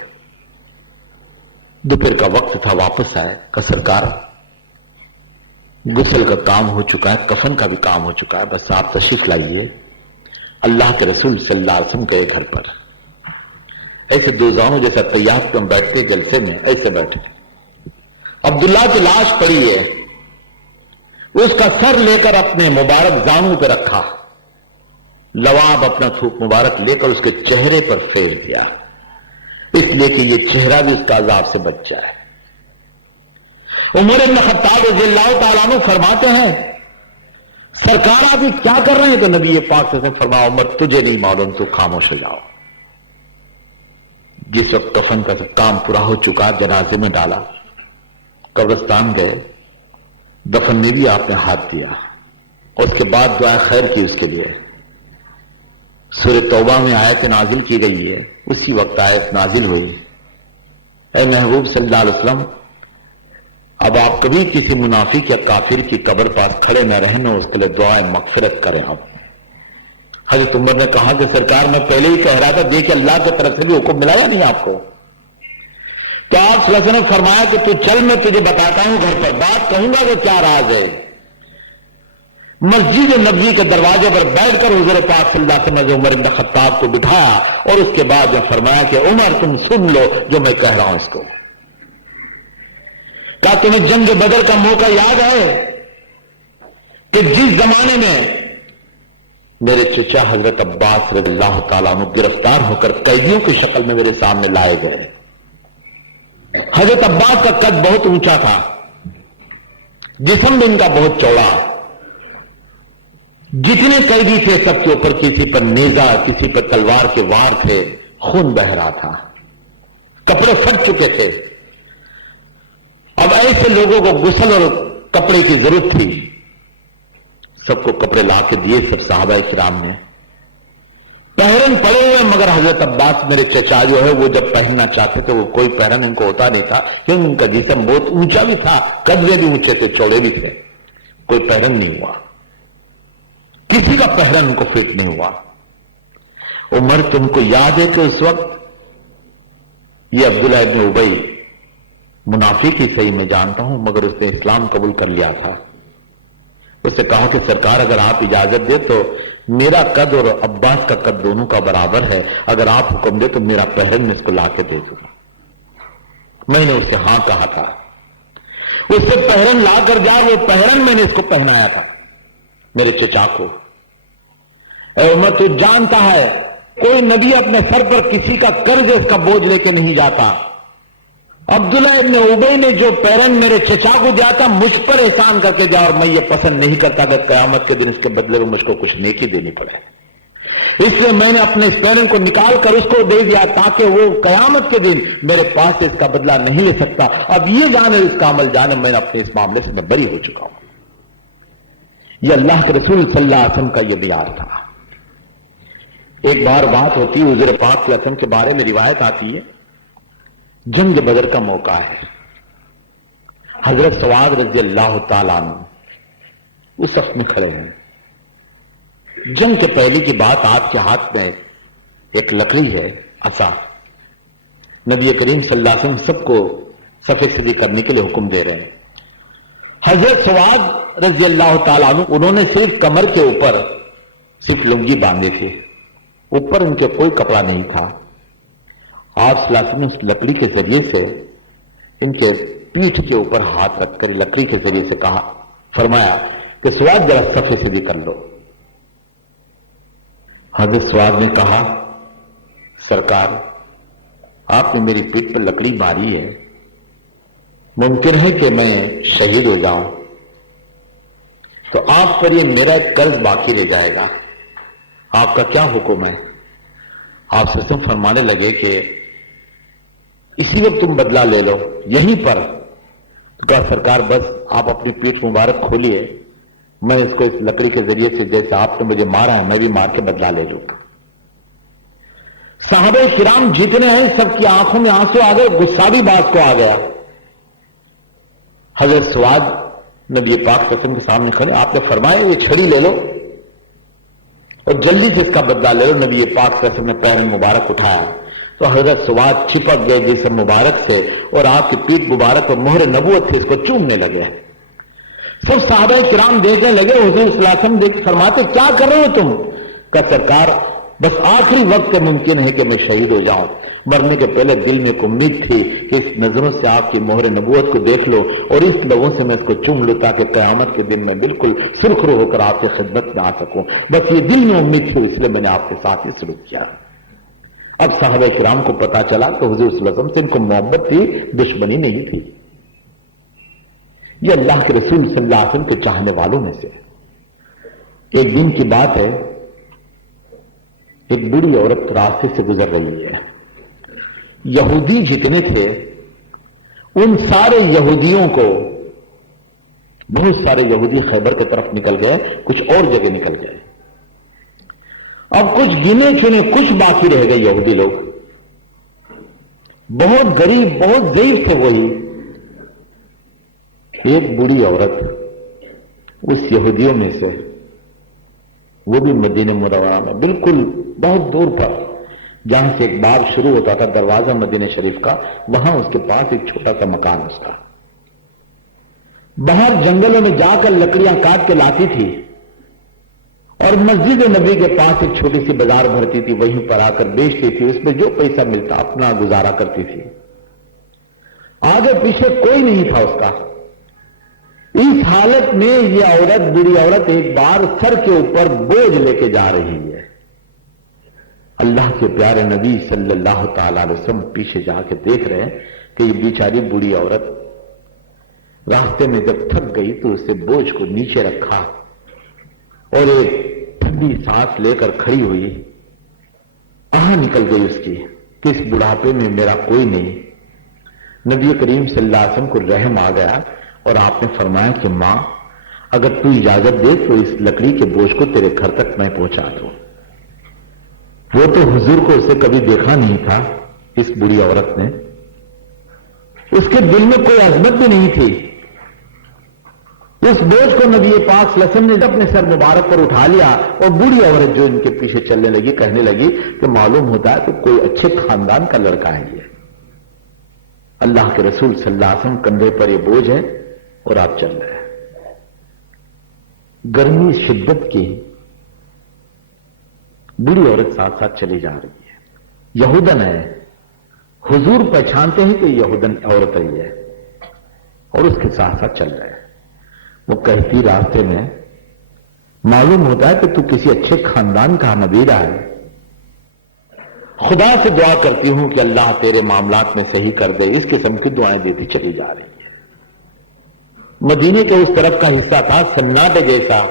دوپہر کا وقت تھا، واپس آئے کہ سرکار غسل کا کام ہو چکا ہے، کفن کا بھی کام ہو چکا ہے، بس آپ تشریف لائیے اللہ کے رسول صلی اللہ علیہ وسلم کے گھر پر۔ ایسے دو زانوں جیسا تیار ہم بیٹھتے جلسے میں، ایسے بیٹھے، عبداللہ کی لاش پڑی ہے، اس کا سر لے کر اپنے مبارک زانوں پہ رکھا، لواب اپنا تھوک مبارک لے کر اس کے چہرے پر پھیر دیا، اس لیے کہ یہ چہرہ بھی اس کا عذاب سے بچ جائے۔ عمر بن خطاب رضی اللہ تعالیٰ عنہ فرماتے ہیں سرکار آپ یہ کیا کر رہے ہیں؟ تو نبی پاک سے فرمایا عمر تجھے نہیں معلوم، تو خاموش ہو جاؤ۔ جس وقت کفن کا کام پورا ہو چکا، جنازے میں ڈالا، قبرستان گئے، دفن میں بھی آپ نے ہاتھ دیا، اس کے بعد دعا خیر کی اس کے لیے۔ سورہ توبہ میں آیت نازل کی گئی ہے، اسی وقت آیت نازل ہوئی، اے محبوب صلی اللہ علیہ وسلم، اب آپ کبھی کسی منافق یا کافر کی قبر پاس کھڑے نہ رہنا، اس کے لیے دعائیں مغفرت کریں۔ آپ حضرت عمر نے کہا کہ سرکار میں پہلے ہی کہہ رہا تھا، دیکھیں اللہ کی طرف سے بھی حکم ملا یا نہیں آپ کو؟ تو آپ صلی اللہ علیہ وسلم نے فرمایا کہ تو چل، میں تجھے بتاتا ہوں، گھر پر بات کہوں گا کہ کیا راز ہے۔ مسجد نبوی کے دروازے پر بیٹھ کر حضور پاک صلی اللہ علیہ وسلم نے عمر بن خطاب کو بٹھایا اور اس کے بعد میں فرمایا کہ عمر تم سن لو جو میں کہہ رہا ہوں اس کو۔ کیا تمہیں جنگ بدر کا موقع یاد ہے کہ جس زمانے میں میرے چچا حضرت عباس رضی اللہ تعالیٰ عنہ گرفتار ہو کر قیدیوں کی شکل میں میرے سامنے لائے گئے؟ حضرت عباس کا قد بہت اونچا تھا، جسم بھی ان کا بہت چوڑا، جتنے قیدی تھے سب کے اوپر کسی پر نیزہ، کسی پر تلوار کے وار تھے، خون بہ رہا تھا، کپڑے پھٹ چکے تھے۔ اب ایسے لوگوں کو غسل اور کپڑے کی ضرورت تھی، سب کو کپڑے لا کے دیے سب صحابہ کرام نے، پہرن پڑے ہوئے، مگر حضرت عباس میرے چچا جو ہے وہ جب پہننا چاہتے تھے وہ کوئی پہرن ان کو ہوتا نہیں تھا، کیونکہ ان کا جسم بہت اونچا بھی تھا، قدرے بھی اونچے تھے، چوڑے بھی تھے، کوئی پہرن نہیں ہوا، کسی کا پہرن ان کو فٹ نہیں ہوا۔ عمر تم کو یاد ہے کہ اس وقت یہ عبداللہ ابن ابی منافق ہی صحیح میں جانتا ہوں، مگر اس نے اسلام قبول کر لیا تھا۔ اس سے کہا کہ سرکار اگر آپ اجازت دے تو میرا قد اور عباس کا قد دونوں کا برابر ہے، اگر آپ حکم دے تو میرا پہرن میں اس کو لا کے دے دوں گا۔ میں نے اس سے ہاں کہا تھا، اس سے پہرن لا کر جا، وہ پہرن میں نے اس کو پہنایا تھا میرے چچا کو۔ اے عمر تو جانتا ہے کوئی نبی اپنے سر پر کسی کا قرض اس کا بوجھ لے کے نہیں جاتا۔ عبداللہ ابن ابی نے جو پیرن میرے چچا کو دیا تھا مجھ پر احسان کر کے جا، اور میں یہ پسند نہیں کرتا کہ قیامت کے دن اس کے بدلے میں مجھ کو کچھ نیکی دینی پڑے، اس لیے میں نے اپنے اس پیرن کو نکال کر اس کو دے دیا تاکہ وہ قیامت کے دن میرے پاس اس کا بدلہ نہیں لے سکتا۔ اب یہ جانے اس کا عمل جانے میں اپنے اس معاملے سے میں بری ہو چکا ہوں۔ یہ اللہ کے رسول صلی اللہ علیہ وسلم کا یہ بیان تھا۔ ایک بار بات ہوتی ہے، حضور پاک صلی اللہ علیہ وسلم کے بارے میں روایت آتی ہے، جنگ بدر کا موقع ہے، حضرت سواد رضی اللہ تعالیٰ عنہ اس صف میں کھڑے ہیں۔ جنگ کے پہلے کی بات، آپ کے ہاتھ میں ایک لکڑی ہے، عصا۔ نبی کریم صلی اللہ علیہ وسلم سب کو صف سیدھی کرنے کے لیے حکم دے رہے ہیں۔ حضرت سواد رضی اللہ تعالیٰ عنہ انہوں نے صرف کمر کے اوپر صرف لنگی باندھے تھے، اوپر ان کے کوئی کپڑا نہیں تھا۔ آپ صلی اللہ علیہ وسلم نے اس لکڑی کے ذریعے سے ان کے پیٹھ کے اوپر ہاتھ رکھ کر لکڑی کے ذریعے سے کہا، فرمایا کہ سواد ذرا صف سیدھی کر لو۔ حضرت سواد نے کہا، سرکار آپ نے میری پیٹھ پر لکڑی ماری ہے، ممکن ہے کہ میں شہید ہو جاؤں، تو آپ پر یہ میرا ایک قرض باقی رہ جائے گا، آپ کا کیا حکم ہے؟ آپ سے فرمانے لگے کہ اسی وقت تم بدلہ لے لو یہیں پر۔ تو کہا سرکار بس آپ اپنی پیٹھ مبارک کھولیے، میں اس کو اس لکڑی کے ذریعے سے جیسے آپ نے مجھے مارا ہے میں بھی مار کے بدلہ لے لوں گا۔ صحابہ کرام جتنے ہیں سب کی آنکھوں میں آنسو آ گئے، غصہ بھی بات کو آ گیا۔ حضرت سواد نبی پاک قسم کے سامنے کھڑے، آپ نے فرمایا یہ چھڑی لے لو اور جلدی سے اس کا بدلہ لے لو۔ نبی پاک قسم نے پیر مبارک اٹھایا تو حضرت سواد چپک گئے جسم مبارک سے اور آپ کی پیٹھ مبارک اور مہر نبوت سے اس کو چومنے لگے۔ سب صحابہ کرام دیکھنے لگے، حضور صلی اللہ علیہ وسلم دیکھ فرماتے کیا کر رہے ہو تم؟ کہا سرکار بس آخری وقت ممکن ہے کہ میں شہید ہو جاؤں، مرنے کے پہلے دل میں ایک امید تھی کہ اس نظروں سے آپ کی مہر نبوت کو دیکھ لو اور اس لبوں سے میں اس کو چوم لوں تاکہ قیامت کے دن میں بالکل سرخرو ہو کر آپ کی خدمت میں آ سکوں، بس یہ دل میں امید تھی، اس لیے میں نے آپ کے ساتھ ہی سلوک کیا۔ اب صحابہ کرام کو پتا چلا کہ حضور صلی اللہ علیہ وسلم سے ان کو محبت تھی، دشمنی نہیں تھی۔ یہ اللہ کے رسول صلی اللہ علیہ وسلم کے چاہنے والوں میں سے ایک دن کی بات ہے، ایک بوڑھی عورت راستے سے گزر رہی ہے. یہودی جتنے تھے ان سارے یہودیوں کو، بہت سارے یہودی خیبر کی طرف نکل گئے، کچھ اور جگہ نکل گئے. اب کچھ گنے چنے کچھ باقی رہ گئے یہودی لوگ، بہت غریب بہت ضعیف تھے. وہی ایک بوڑھی عورت اس یہودیوں میں سے، وہ بھی مدینہ منورہ میں بالکل بہت دور پر جہاں سے ایک باب شروع ہوتا تھا دروازہ مدینہ شریف کا، وہاں اس کے پاس ایک چھوٹا سا مکان اس کا. باہر جنگلوں میں جا کر لکڑیاں کاٹ کے لاتی تھی اور مسجد نبی کے پاس ایک چھوٹی سی بازار بھرتی تھی، وہیں پر آ کر بیچتی تھی. اس میں جو پیسہ ملتا اپنا گزارا کرتی تھی. آگے پیچھے کوئی نہیں تھا اس کا. اس حالت میں یہ عورت، بوڑھی عورت، ایک بار سر کے اوپر بوجھ لے کے جا رہی ہے. اللہ کے پیارے نبی صلی اللہ تعالی علیہ وسلم پیچھے جا کے دیکھ رہے ہیں کہ یہ بیچاری بوڑھی عورت راستے میں جب تھک گئی تو اسے بوجھ کو نیچے رکھا اور ایک ٹھنڈی سانس لے کر کھڑی ہوئی. نکل گئی اس کی کہ اس بڑھاپے میں میرا کوئی نہیں. نبی کریم صلی اللہ علیہ وسلم کو رحم آ گیا اور آپ نے فرمایا کہ ماں، اگر تو اجازت دے تو اس لکڑی کے بوجھ کو تیرے گھر تک میں پہنچا دوں. وہ تو حضور کو اسے کبھی دیکھا نہیں تھا. اس بڑی عورت نے، اس کے دل میں کوئی عظمت بھی نہیں تھی. اس بوجھ کو نبی پاک صلی اللہ علیہ وسلم نے اپنے سر مبارک پر اٹھا لیا اور بوڑھی عورت جو ان کے پیچھے چلنے لگی کہنے لگی کہ معلوم ہوتا ہے کہ کوئی اچھے خاندان کا لڑکا ہے یہ. اللہ کے رسول صلی اللہ علیہ وسلم کندھے پر یہ بوجھ ہے اور آپ چل رہے ہیں. گرمی شدت کی، بوڑھی عورت ساتھ ساتھ چلی جا رہی ہے. یہودن ہے، حضور پہچانتے ہیں کہ یہودن عورت رہی ہے اور اس کے ساتھ ساتھ چل رہے ہیں. وہ کہتی راستے میں، معلوم ہوتا ہے کہ تو کسی اچھے خاندان کا نبیرہ ہے. خدا سے دعا کرتی ہوں کہ اللہ تیرے معاملات میں صحیح کر دے. اس قسم کی دعائیں دیتی چلی جا رہی ہے. مدینے کے اس طرف کا حصہ تھا سناٹے جیسا،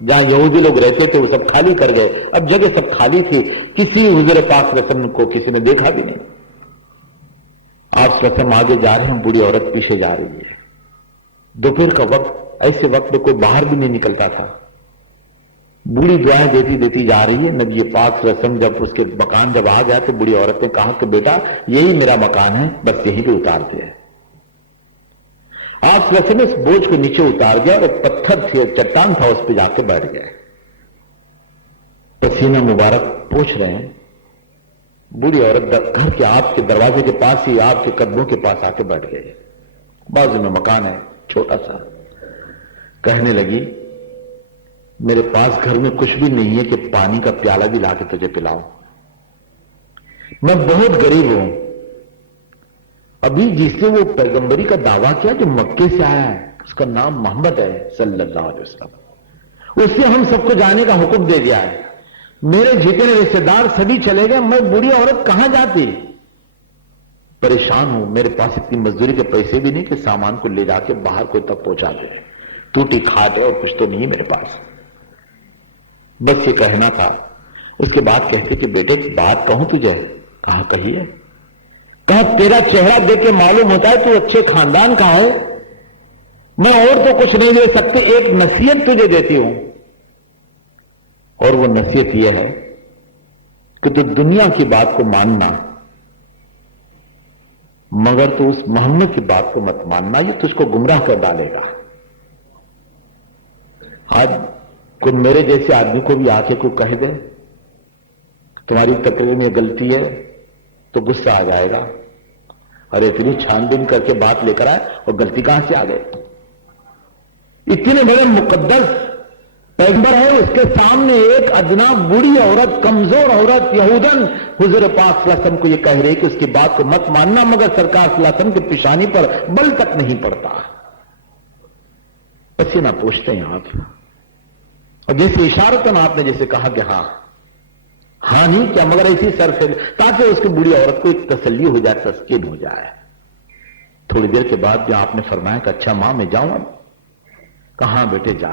جہاں یہودی لوگ رہتے تھے وہ سب خالی کر گئے. اب جگہ سب خالی تھی. کسی حضور پاک صلی اللہ علیہ وسلم کو کسی نے دیکھا بھی نہیں. آپ صلی اللہ علیہ وسلم آگے جا رہے ہیں، بوڑھی عورت پیچھے جا رہی ہے. دوپہر کا وقت، ایسے وقت میں کوئی باہر بھی نہیں نکلتا تھا. بوڑھی دعائیں دیتی دیتی جا رہی ہے. نبی پاک صلی اللہ علیہ وسلم جب اس کے مکان جب آ گیا تو بوڑھی عورت نے کہا کہ بیٹا یہی میرا مکان ہے، بس یہیں پہ اتارتے ہیں. آپ صلی اللہ علیہ وسلم اس بوجھ کو نیچے اتار گیا اور پتھر تھے، چٹان تھا، اس پہ جا کے بیٹھ گئے. پسینہ مبارک پوچھ رہے ہیں. بوڑھی عورت گھر کے آپ کے دروازے کے پاس ہی آپ کے قدموں کے پاس آ کے بیٹھ گئے. بازو میں مکان ہے چھوٹا سا. کہنے لگی میرے پاس گھر میں کچھ بھی نہیں ہے کہ پانی کا پیالہ بھی لا کے تجھے پلاؤں. میں بہت غریب ہوں. ابھی جس سے وہ پیغمبری کا دعویٰ کیا جو مکے سے آیا ہے، اس کا نام محمد ہے صلی اللہ علیہ وسلم، اس سے ہم سب کو جانے کا حکم دے دیا ہے. میرے جتنے رشتے دار سبھی چلے گئے، میں بوڑھی عورت کہاں جاتی؟ پریشان ہوں. میرے پاس اتنی مزدوری کے پیسے بھی نہیں کہ سامان کو لے جا کے باہر کوئی تک پہنچا دے. ٹوٹی کھاد ہے اور کچھ تو نہیں میرے پاس. بس یہ کہنا تھا. اس کے بعد کہتے کہ بیٹے ایک بات کہوں تجھے. کہا کہیے. کہا تیرا چہرہ دیکھ کے معلوم ہوتا ہے تو اچھے خاندان کا ہے. میں اور تو کچھ نہیں دے سکتے، ایک نصیحت تجھے دیتی ہوں، اور وہ نصیحت یہ ہے کہ تو دنیا کی بات کو ماننا مگر تو اس محمد کی بات کو مت ماننا، یہ تجھ کو گمراہ کر ڈالے گا. آج کوئی میرے جیسے آدمی کو بھی آ کے کوئی کہہ دے تمہاری تقریر میں غلطی ہے تو غصہ آ جائے گا. اور اتنی چھان بین کر کے بات لے کر آئے اور غلطی کہاں سے آ گئے؟ اتنے بڑے مقدس پیغمبر ہے، اس کے سامنے ایک ادنا بوڑھی عورت، کمزور عورت یہودن حضور پاک صلی اللہ علیہ وسلم کو یہ کہہ رہی کہ اس کی بات کو مت ماننا، مگر سرکار صلی اللہ علیہ وسلم کی پیشانی پر بل تک نہیں پڑتا. پسینہ پوچھتے ہیں آپ. اور جیسے اشارتاً آپ نے جیسے کہا کہ ہاں نہیں کیا، مگر ایسی سر سے تاکہ اس کی بوڑھی عورت کو ایک تسلی ہو جائے، تسکین ہو جائے. تھوڑی دیر کے بعد جو آپ نے فرمایا کہ اچھا ماں میں جاؤں اب. کہاں بیٹے جا.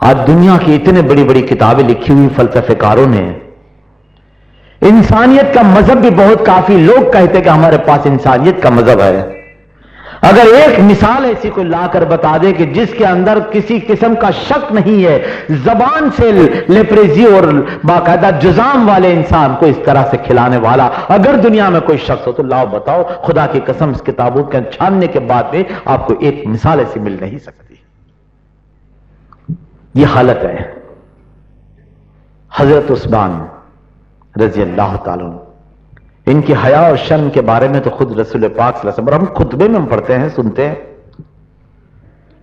آج دنیا کی اتنے بڑی بڑی کتابیں لکھی ہوئی فلسفے کاروں نے، انسانیت کا مذہب بھی بہت کافی، لوگ کہتے کہ ہمارے پاس انسانیت کا مذہب ہے۔ اگر ایک مثال ایسی کو لا کر بتا دے کہ جس کے اندر کسی قسم کا شک نہیں ہے، زبان سے لیپریزی اور باقاعدہ جزام والے انسان کو اس طرح سے کھلانے والا اگر دنیا میں کوئی شخص ہو تو لاؤ بتاؤ، خدا کی قسم اس کتابوں کے چھاننے کے بعد میں آپ کو ایک مثال ایسی مل نہیں سکتی۔ یہ حالت ہے۔ حضرت عثمان رضی اللہ تعالیٰ عنہ، ان کی حیا اور شرم کے بارے میں تو خود رسول پاک صلی اللہ علیہ وسلم، اور ہم خطبے میں ہم پڑھتے ہیں، سنتے ہیں۔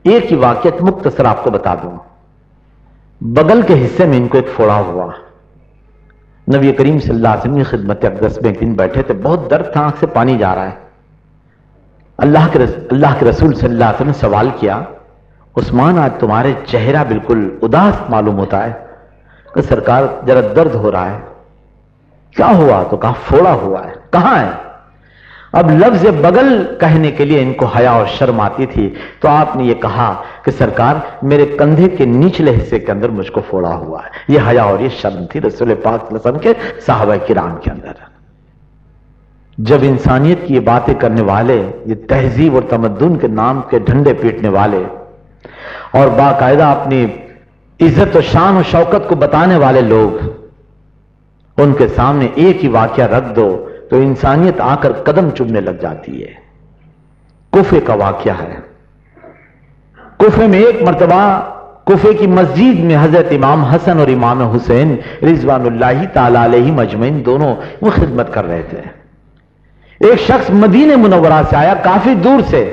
ایک ہی واقعہ مختصر آپ کو بتا دوں۔ بغل کے حصے میں ان کو ایک پھوڑا ہوا، نبی کریم صلی اللہ علیہ وسلم کی خدمت اقدس میں ایک دن بیٹھے تھے، بہت درد تھا، آنکھ سے پانی جا رہا ہے۔ اللہ کے رسول صلی اللہ علیہ وسلم نے سوال کیا، عثمان آج تمہارے چہرہ بالکل اداس معلوم ہوتا ہے کہ سرکار ذرا درد ہو رہا ہے، کیا ہوا؟ تو کہا پھوڑا ہوا ہے۔ کہاں ہے؟ اب لفظ بغل کہنے کے لیے ان کو حیا اور شرم آتی تھی، تو آپ نے یہ کہا کہ سرکار میرے کندھے کے نچلے حصے کے اندر مجھ کو پھوڑا ہوا ہے۔ یہ حیا اور یہ شرم تھی رسول پاک صلی اللہ علیہ وسلم کے صحابہ کرام کے اندر۔ جب انسانیت کی یہ باتیں کرنے والے، یہ تہذیب اور تمدن کے نام کے ڈنڈے پیٹنے والے اور باقاعدہ اپنی عزت و شان و شوکت کو بتانے والے لوگ، ان کے سامنے ایک ہی واقعہ رکھ دو تو انسانیت آ کر قدم چومنے لگ جاتی ہے۔ کوفے کا واقعہ ہے۔ کوفے میں ایک مرتبہ کوفے کی مسجد میں حضرت امام حسن اور امام حسین رضوان اللہ تعالی علیہ مجمعین دونوں وہ خدمت کر رہے تھے۔ ایک شخص مدینہ منورہ سے آیا، کافی دور سے،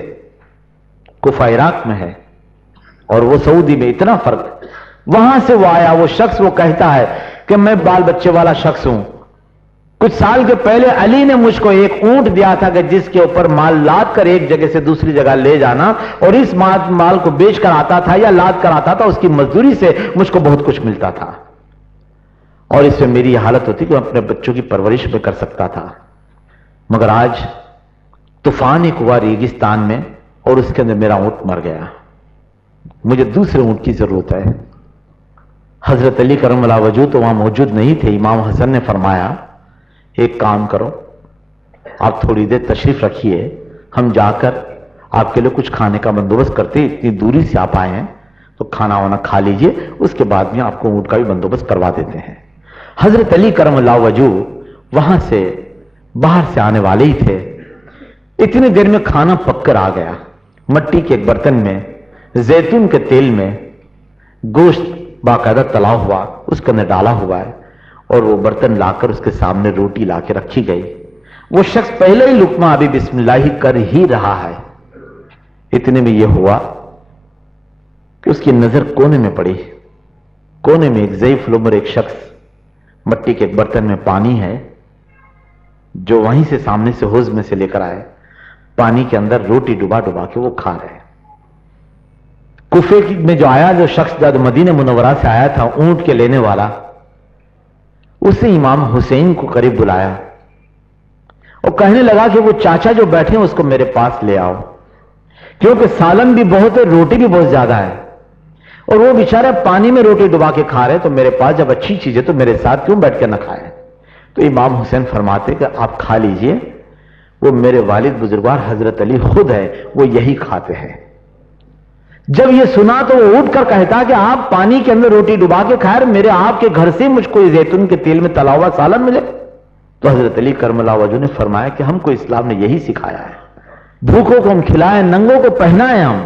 کوفہ عراق میں ہے اور وہ سعودی میں، اتنا فرق۔ وہاں سے وہ آیا، وہ شخص وہ کہتا ہے کہ میں بال بچے والا شخص ہوں، کچھ سال کے پہلے علی نے مجھ کو ایک اونٹ دیا تھا کہ جس کے اوپر مال لاد کر ایک جگہ سے دوسری جگہ لے جانا، اور اس مال کو بیچ کر آتا تھا یا لاد کر آتا تھا، اس کی مزدوری سے مجھ کو بہت کچھ ملتا تھا، اور اس سے میری حالت ہوتی کہ میں اپنے بچوں کی پرورش میں کر سکتا تھا۔ مگر آج طوفان ایک ہوا ریگستان میں اور اس کے اندر میرا اونٹ مر گیا، مجھے دوسرے اونٹ کی ضرورت ہے۔ حضرت علی کرم اللہ وجہ تو وہاں موجود نہیں تھے۔ امام حسن نے فرمایا ایک کام کرو، آپ تھوڑی دیر تشریف رکھیے، ہم جا کر آپ کے لیے کچھ کھانے کا بندوبست کرتے، اتنی دوری سے آپ آئے ہیں تو کھانا وانا کھا لیجئے، اس کے بعد میں آپ کو اونٹ کا بھی بندوبست کروا دیتے ہیں۔ حضرت علی کرم اللہ وجہ وہاں سے باہر سے آنے والے ہی تھے، اتنی دیر میں کھانا پک کر آ گیا۔ مٹی کے ایک برتن میں زیتون کے تیل میں گوشت باقاعدہ تلا ہوا اس کے اندر ڈالا ہوا ہے، اور وہ برتن لا کر اس کے سامنے روٹی لا کے رکھی گئی۔ وہ شخص پہلے ہی لقمہ ابھی بسم اللہ کر ہی رہا ہے، اتنے میں یہ ہوا کہ اس کی نظر کونے میں پڑی۔ کونے میں ایک ضعیف العمر ایک شخص، مٹی کے ایک برتن میں پانی ہے، جو وہیں سے سامنے سے حوض میں سے لے کر آئے، پانی کے اندر روٹی ڈبا ڈبا کے وہ کھا رہے۔ کوفے میں جو آیا، جو شخص جو مدینہ منورہ سے آیا تھا اونٹ کے لینے والا، اسے امام حسین کو قریب بلایا اور کہنے لگا کہ وہ چاچا جو بیٹھے ہیں اس کو میرے پاس لے آؤ، کیونکہ سالن بھی بہت ہے، روٹی بھی بہت زیادہ ہے، اور وہ بیچارہ پانی میں روٹی ڈبا کے کھا رہے، تو میرے پاس جب اچھی چیز ہے تو میرے ساتھ کیوں بیٹھ کے نہ کھائے؟ تو امام حسین فرماتے کہ آپ کھا لیجئے، وہ میرے والد بزرگوار حضرت علی خود ہے، وہ یہی کھاتے ہیں۔ جب یہ سنا تو وہ اٹھ کر کہتا کہ آپ پانی کے اندر روٹی ڈبا کے کھائے، میرے آپ کے گھر سے مجھ کو زیتون کے تیل میں تلا ہوا سالن ملے؟ تو حضرت علی کرم اللہ وجہ نے فرمایا کہ ہم کو اسلام نے یہی سکھایا ہے، بھوکوں کو ہم کھلائیں، ننگوں کو پہنائیں، ہم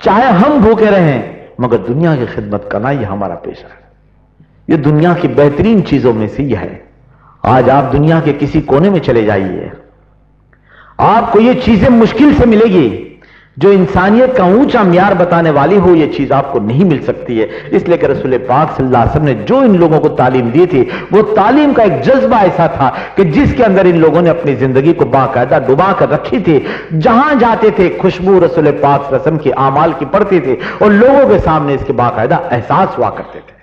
چاہے ہم بھوکے رہیں مگر دنیا کی خدمت کرنا یہ ہمارا پیشہ ہے۔ یہ دنیا کی بہترین چیزوں میں سے یہ ہے۔ آج آپ دنیا کے کسی کونے میں چلے جائیے، آپ کو یہ چیزیں مشکل سے ملے گی، جو انسانیت کا اونچا معیار بتانے والی ہو، یہ چیز آپ کو نہیں مل سکتی ہے۔ اس لیے کہ رسول پاک صلی اللہ علیہ وسلم نے جو ان لوگوں کو تعلیم دی تھی، وہ تعلیم کا ایک جذبہ ایسا تھا کہ جس کے اندر ان لوگوں نے اپنی زندگی کو باقاعدہ ڈبا کر رکھی تھی۔ جہاں جاتے تھے خوشبو رسول پاک صلی اللہ علیہ وسلم کی اعمال کی پڑتی تھی، اور لوگوں کے سامنے اس کے باقاعدہ احساس ہوا کرتے تھے۔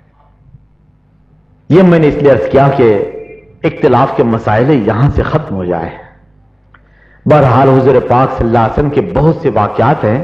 یہ میں نے اس لیے عرض کیا کہ اختلاف کے مسائل یہاں سے ختم ہو جائے۔ بہرحال حضور پاک صلی اللہ علیہ وسلم کے بہت سے واقعات ہیں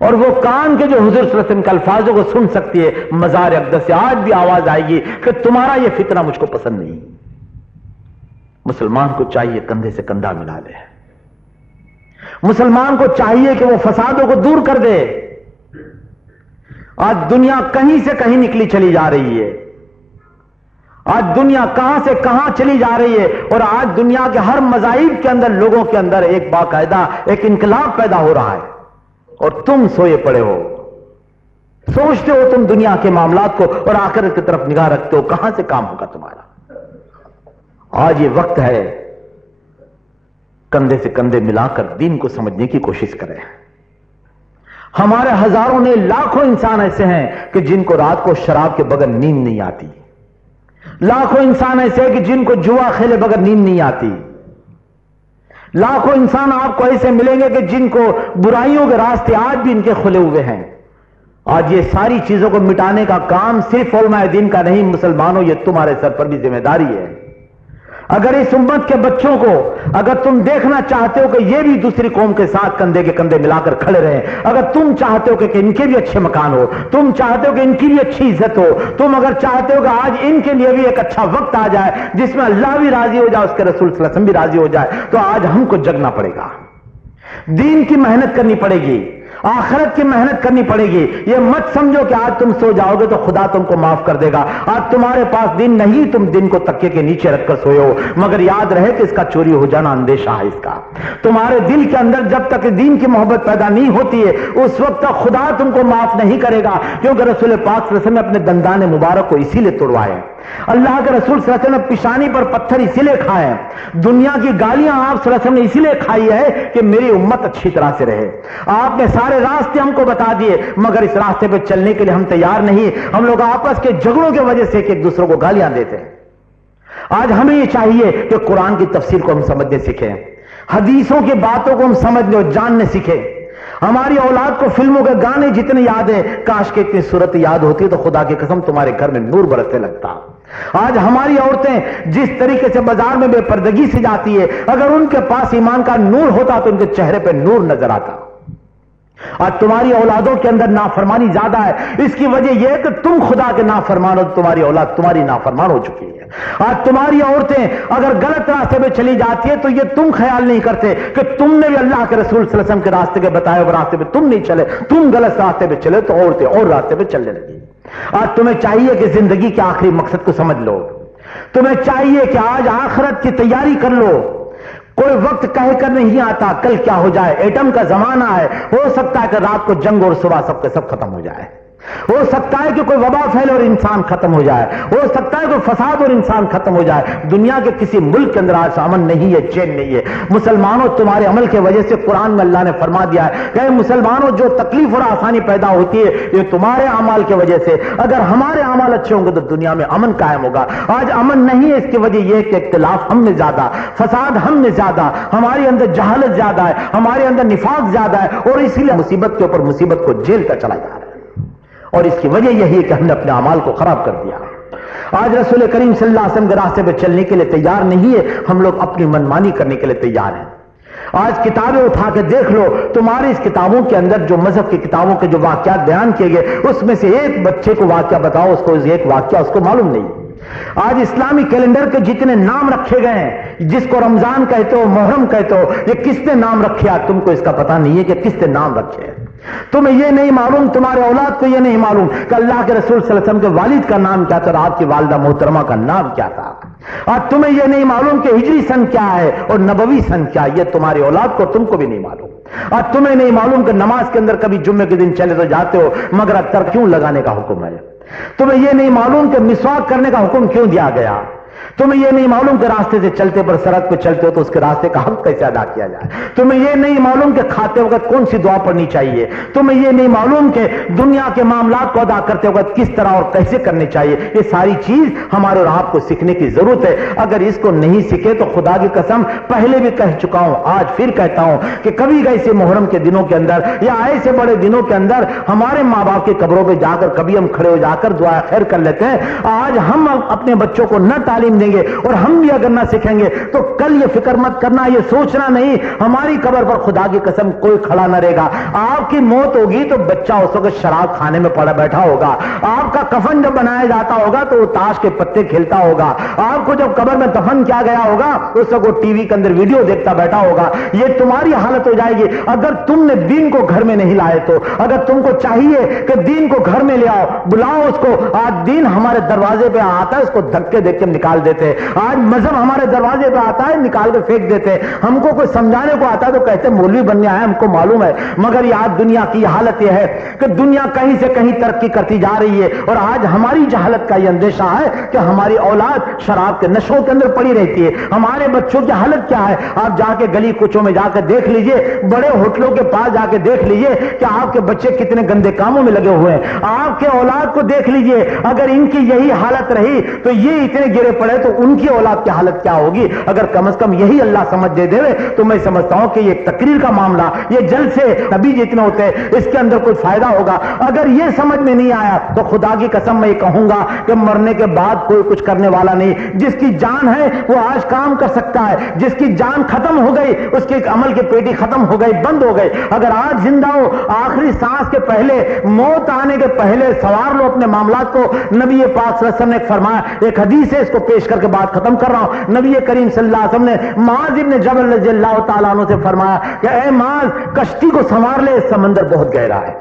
اور وہ کان کے جو حضور صلی اللہ علیہ وسلم کے الفاظوں کو سن سکتی ہے، مزار اقدس سے آج بھی آواز آئے گی کہ تمہارا یہ فتنہ مجھ کو پسند نہیں۔ مسلمان کو چاہیے کندھے سے کندھا ملا لے، مسلمان کو چاہیے کہ وہ فسادوں کو دور کر دے۔ آج دنیا کہیں سے کہیں نکلی چلی جا رہی ہے، آج دنیا کہاں سے کہاں چلی جا رہی ہے، اور آج دنیا کے ہر مذاہب کے اندر لوگوں کے اندر ایک باقاعدہ ایک انقلاب پیدا ہو رہا ہے، اور تم سوئے پڑے ہو، سوچتے ہو تم دنیا کے معاملات کو اور آخرت کی طرف نگاہ رکھتے ہو، کہاں سے کام ہوگا تمہارا؟ آج یہ وقت ہے کندھے سے کندھے ملا کر دین کو سمجھنے کی کوشش کریں۔ ہمارے ہزاروں نے لاکھوں انسان ایسے ہیں کہ جن کو رات کو شراب کے بغیر نیند نہیں آتی، لاکھوں انسان ایسے ہیں کہ جن کو جوا کھیلے بغیر نیند نہیں آتی، لاکھوں انسان آپ کو ایسے ملیں گے کہ جن کو برائیوں کے راستے آج بھی ان کے کھلے ہوئے ہیں۔ آج یہ ساری چیزوں کو مٹانے کا کام صرف علماء دین کا نہیں، مسلمانوں یہ تمہارے سر پر بھی ذمہ داری ہے۔ اگر اس امت کے بچوں کو اگر تم دیکھنا چاہتے ہو کہ یہ بھی دوسری قوم کے ساتھ کندھے کے کندھے ملا کر کھڑے رہیں، اگر تم چاہتے ہو کہ ان کے بھی اچھے مکان ہو، تم چاہتے ہو کہ ان کی بھی اچھی عزت ہو، تم اگر چاہتے ہو کہ آج ان کے لیے بھی ایک اچھا وقت آ جائے جس میں اللہ بھی راضی ہو جائے، اس کے رسول صلی اللہ علیہ وسلم بھی راضی ہو جائے، تو آج ہم کو جگنا پڑے گا، دین کی محنت کرنی پڑے گی، آخرت کی محنت کرنی پڑے گی۔ یہ مت سمجھو کہ آج تم سو جاؤ گے تو خدا تم کو معاف کر دے گا، آج تمہارے پاس دن نہیں، تم دن کو تکیے کے نیچے رکھ کر سوئے ہو، مگر یاد رہے کہ اس کا چوری ہو جانا اندیشہ ہے اس کا۔ تمہارے دل کے اندر جب تک دین کی محبت پیدا نہیں ہوتی ہے اس وقت تک خدا تم کو معاف نہیں کرے گا، کیونکہ رسول پاک صلی اللہ علیہ وسلم نے اپنے دندان مبارک کو اسی لیے توڑوائے، اللہ کے رسول صلی اللہ علیہ وسلم نے پیشانی پر پتھر اسی لیے کھائے، دنیا کی گالیاں آپ صلی اللہ علیہ وسلم نے اسی لیے کھائی ہے کہ میری امت اچھی طرح سے رہے۔ آپ نے سارے راستے ہم کو بتا دیے، مگر اس راستے پہ چلنے کے لیے ہم تیار نہیں، ہم لوگ آپس کے جھگڑوں کی وجہ سے ایک دوسرے کو گالیاں دیتے ہیں۔ آج ہمیں یہ چاہیے کہ قرآن کی تفسیر کو ہم سمجھنے سیکھیں، حدیثوں کی باتوں کو ہم سمجھنے اور جاننے سیکھیں۔ ہماری اولاد کو فلموں کے گانے جتنے یاد ہیں، کاش کہ اتنی صورت یاد ہوتی تو خدا کی قسم تمہارے گھر میں نور برسنے لگتا۔ آج ہماری عورتیں جس طریقے سے بازار میں بے پردگی سے جاتی ہے، اگر ان کے پاس ایمان کا نور ہوتا تو ان کے چہرے پہ نور نظر آتا۔ آج تمہاری اولادوں کے اندر نافرمانی زیادہ ہے، اس کی وجہ یہ ہے کہ تم خدا کے نافرمان ہو، تمہاری اولاد تمہاری نافرمان ہو چکی ہے۔ آج تمہاری عورتیں اگر غلط راستے پہ چلی جاتی ہے تو یہ تم خیال نہیں کرتے کہ تم نے بھی اللہ کے رسول صلی اللہ علیہ وسلم کے راستے کے بتائے ہوئے راستے پہ تم نہیں چلے، تم غلط راستے پہ چلے تو عورتیں اور راستے پہ چلنے لگی۔ آج تمہیں چاہیے کہ زندگی کے آخری مقصد کو سمجھ لو، تمہیں چاہیے کہ آج آخرت کی تیاری کر لو۔ کوئی وقت کہہ کر نہیں آتا کل کیا ہو جائے، ایٹم کا زمانہ ہے، ہو سکتا ہے کہ رات کو جنگ اور صبح سب کے سب ختم ہو جائے، ہو سکتا ہے کہ کوئی وبا پھیلے اور انسان ختم ہو جائے، ہو سکتا ہے کوئی فساد اور انسان ختم ہو جائے۔ دنیا کے کسی ملک کے اندر آج امن نہیں ہے، چین نہیں ہے۔ مسلمانوں تمہارے عمل کی وجہ سے قرآن میں اللہ نے فرما دیا ہے کہ مسلمانوں جو تکلیف اور آسانی پیدا ہوتی ہے یہ تمہارے اعمال کی وجہ سے، اگر ہمارے اعمال اچھے ہوں گے تو دنیا میں امن قائم ہوگا۔ آج امن نہیں ہے، اس کی وجہ یہ ہے کہ اختلاف ہم میں زیادہ، فساد ہم میں زیادہ، ہمارے اندر جہالت زیادہ ہے، ہمارے اندر نفاق زیادہ ہے، اور اسی لیے مصیبت کے اوپر مصیبت کو جھیلتا چلا جا رہا ہے، اور اس کی وجہ یہی ہے کہ ہم نے اپنے اعمال کو خراب کر دیا۔ آج رسول کریم صلی اللہ علیہ وسلم کے راستے پہ چلنے کے لیے تیار نہیں ہے، ہم لوگ اپنی منمانی کرنے کے لیے تیار ہیں۔ آج کتابیں اٹھا کے دیکھ لو، تمہاری اس کتابوں کے اندر جو مذہب کی کتابوں کے جو واقعات بیان کیے گئے اس میں سے ایک بچے کو واقعہ بتاؤ، اس کو ایک واقعہ اس کو معلوم نہیں۔ آج اسلامی کیلنڈر کے جتنے نام رکھے گئے ہیں، جس کو رمضان کہتے ہو، محرم کہتے ہو، یہ کس نے نام رکھے؟ آج تم کو اس کا پتہ نہیں ہے کہ کس نے نام رکھے ہیں۔ تمہیں یہ نہیں معلوم، تمہارے اولاد کو یہ نہیں معلوم کہ اللہ کے رسول صلی اللہ علیہ وسلم کے والد کا نام کیا تھا اور آپ کی والدہ محترمہ کا نام کیا تھا۔ آج تمہیں یہ نہیں معلوم کہ ہجری سن کیا ہے اور نبوی سن کیا ہے، یہ تمہاری اولاد کو تم کو بھی نہیں معلوم۔ آج تمہیں نہیں معلوم کہ نماز کے اندر کبھی جمعے کے دن چلے تو جاتے ہو مگر اتر کیوں لگانے کا حکم ہے۔ تمہیں یہ نہیں معلوم کہ مسواک کرنے کا حکم کیوں دیا گیا۔ تمہیں یہ نہیں معلوم کہ راستے سے چلتے پر سڑک پہ چلتے ہو تو اس کے راستے کا حق کیسے ادا کیا جائے۔ تمہیں یہ نہیں معلوم کہ کھاتے وقت کون سی دعا پڑھنی چاہیے۔ تمہیں یہ نہیں معلوم کہ دنیا کے معاملات کو ادا کرتے وقت کس طرح اور کیسے کرنے چاہیے۔ یہ ساری چیز ہمارے اور آپ کو سیکھنے کی ضرورت ہے۔ اگر اس کو نہیں سیکھے تو خدا کی قسم پہلے بھی کہہ چکا ہوں، آج پھر کہتا ہوں کہ کبھی ایسے محرم کے دنوں کے اندر یا ایسے بڑے دنوں کے اندر ہمارے ماں باپ کی قبروں پہ جا کر کبھی ہم کھڑے ہو جا کر دعا خیر کر لیتے ہیں۔ آج ہم اپنے بچوں کو نہ تعلیم سمجھیں گے اور ہم بھی اگر نہ سیکھیں گے تو کل یہ فکر مت کرنا، یہ سوچنا نہیں ہماری قبر پر خدا کی قسم کوئی کھڑا نہ رہے گا. آپ کی موت ہوگی تو بچہ اس وقت شراب کھانے میں پڑا بیٹھا ہوگا. آپ کا کفن جب بنایا جاتا ہوگا تو وہ تاش کے پتے کھیلتا ہوگا. آپ کو جب قبر میں دفن کیا گیا ہوگا اس وقت وہ ٹی وی کے اندر ویڈیو دیکھتا بیٹھا ہوگا. یہ تمہاری حالت ہو جائے گی اگر تم نے دین کو گھر میں نہیں لائے تو. اگر تم کو چاہیے کہ دین کو گھر میں لے آؤ، بلاؤ اس کو. آج دین ہمارے دروازے پہ آتا ہے، اس کو دھکے دے کے نکال دیتے. آج مذہب ہمارے دروازے پہ آتا ہے، نکال کے پھینک دیتے. ہم کو کوئی سمجھانے کو آتا ہے تو کہتے مولوی بننے آئے، ہم کو معلوم ہے. مگر یہ آج دنیا کی حالت یہ ہے کہ دنیا کہیں سے کہیں ترقی کرتی جا رہی ہے اور آج ہماری جہالت کا یہ اندیشہ ہے کہ ہماری اولاد شراب کے نشوں کے اندر پڑی رہتی ہے. ہمارے بچوں کی حالت کیا ہے؟ آپ جا کے گلی کوچوں میں جا کے دیکھ لیجئے، بڑے ہوٹلوں کے پاس جا کے دیکھ لیجئے کہ آپ کے بچے کتنے گندے کاموں میں لگے ہوئے ہیں. آپ کے اولاد کو دیکھ لیجئے، اگر ان کی یہی حالت رہی تو یہ اتنے گرے پڑے تو ان کی اولاد کی حالت کیا ہوگی؟ اگر کم از کم یہی اللہ سمجھ دے دے تو میں سمجھتا ہوں کہ یہ تقریر کا معاملہ، یہ جلسے نبی جتنے ہوتے ہیں اس کے اندر کوئی فائدہ ہوگا. اگر یہ سمجھ میں نہیں آیا تو خدا کی قسم میں یہ کہوں گا کہ مرنے کے بعد کوئی کچھ کرنے والا نہیں. جس کی جان ہے وہ آج کام کر سکتا ہے، جس کی جان ختم ہو گئی اس کے عمل کی پیٹی ختم ہو گئی، بند ہو گئی. اگر آج زندہ ہو، آخری سانس کے پہلے، موت آنے کے پہلے سوار لو اپنے معاملات کو. نبی پاک صلی اللہ علیہ وسلم نے فرمایا، ایک حدیث ہے اس کو پیش کر کے بات ختم کر رہا ہوں. نبی کریم صلی اللہ علیہ وسلم نے معاذ ابن جبل رضی اللہ تعالیٰ عنہ سے فرمایا کہ اے معاذ کشتی کو سنوار لے، سمندر بہت گہرا ہے.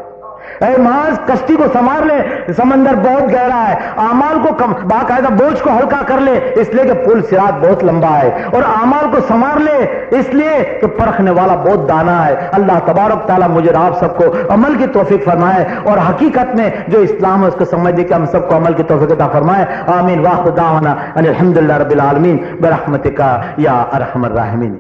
اے معاذ کشتی کو سنوار لے، سمندر بہت گہرا ہے. اعمال کو باقاعدہ بوجھ کو ہلکا کر لے اس لیے کہ پل صراط بہت لمبا ہے، اور اعمال کو سنوار لے اس لیے کہ پرکھنے والا بہت دانا ہے. اللہ تبارک تعالیٰ مجھے آپ سب کو عمل کی توفیق فرمائے اور حقیقت میں جو اسلام ہے اس کو سمجھنے کے ہم سب کو عمل کی توفیق عطا فرمائے. آمین. واخر دعوانا ان الحمدللہ رب العالمین برحمتک یا ارحم الراحمین.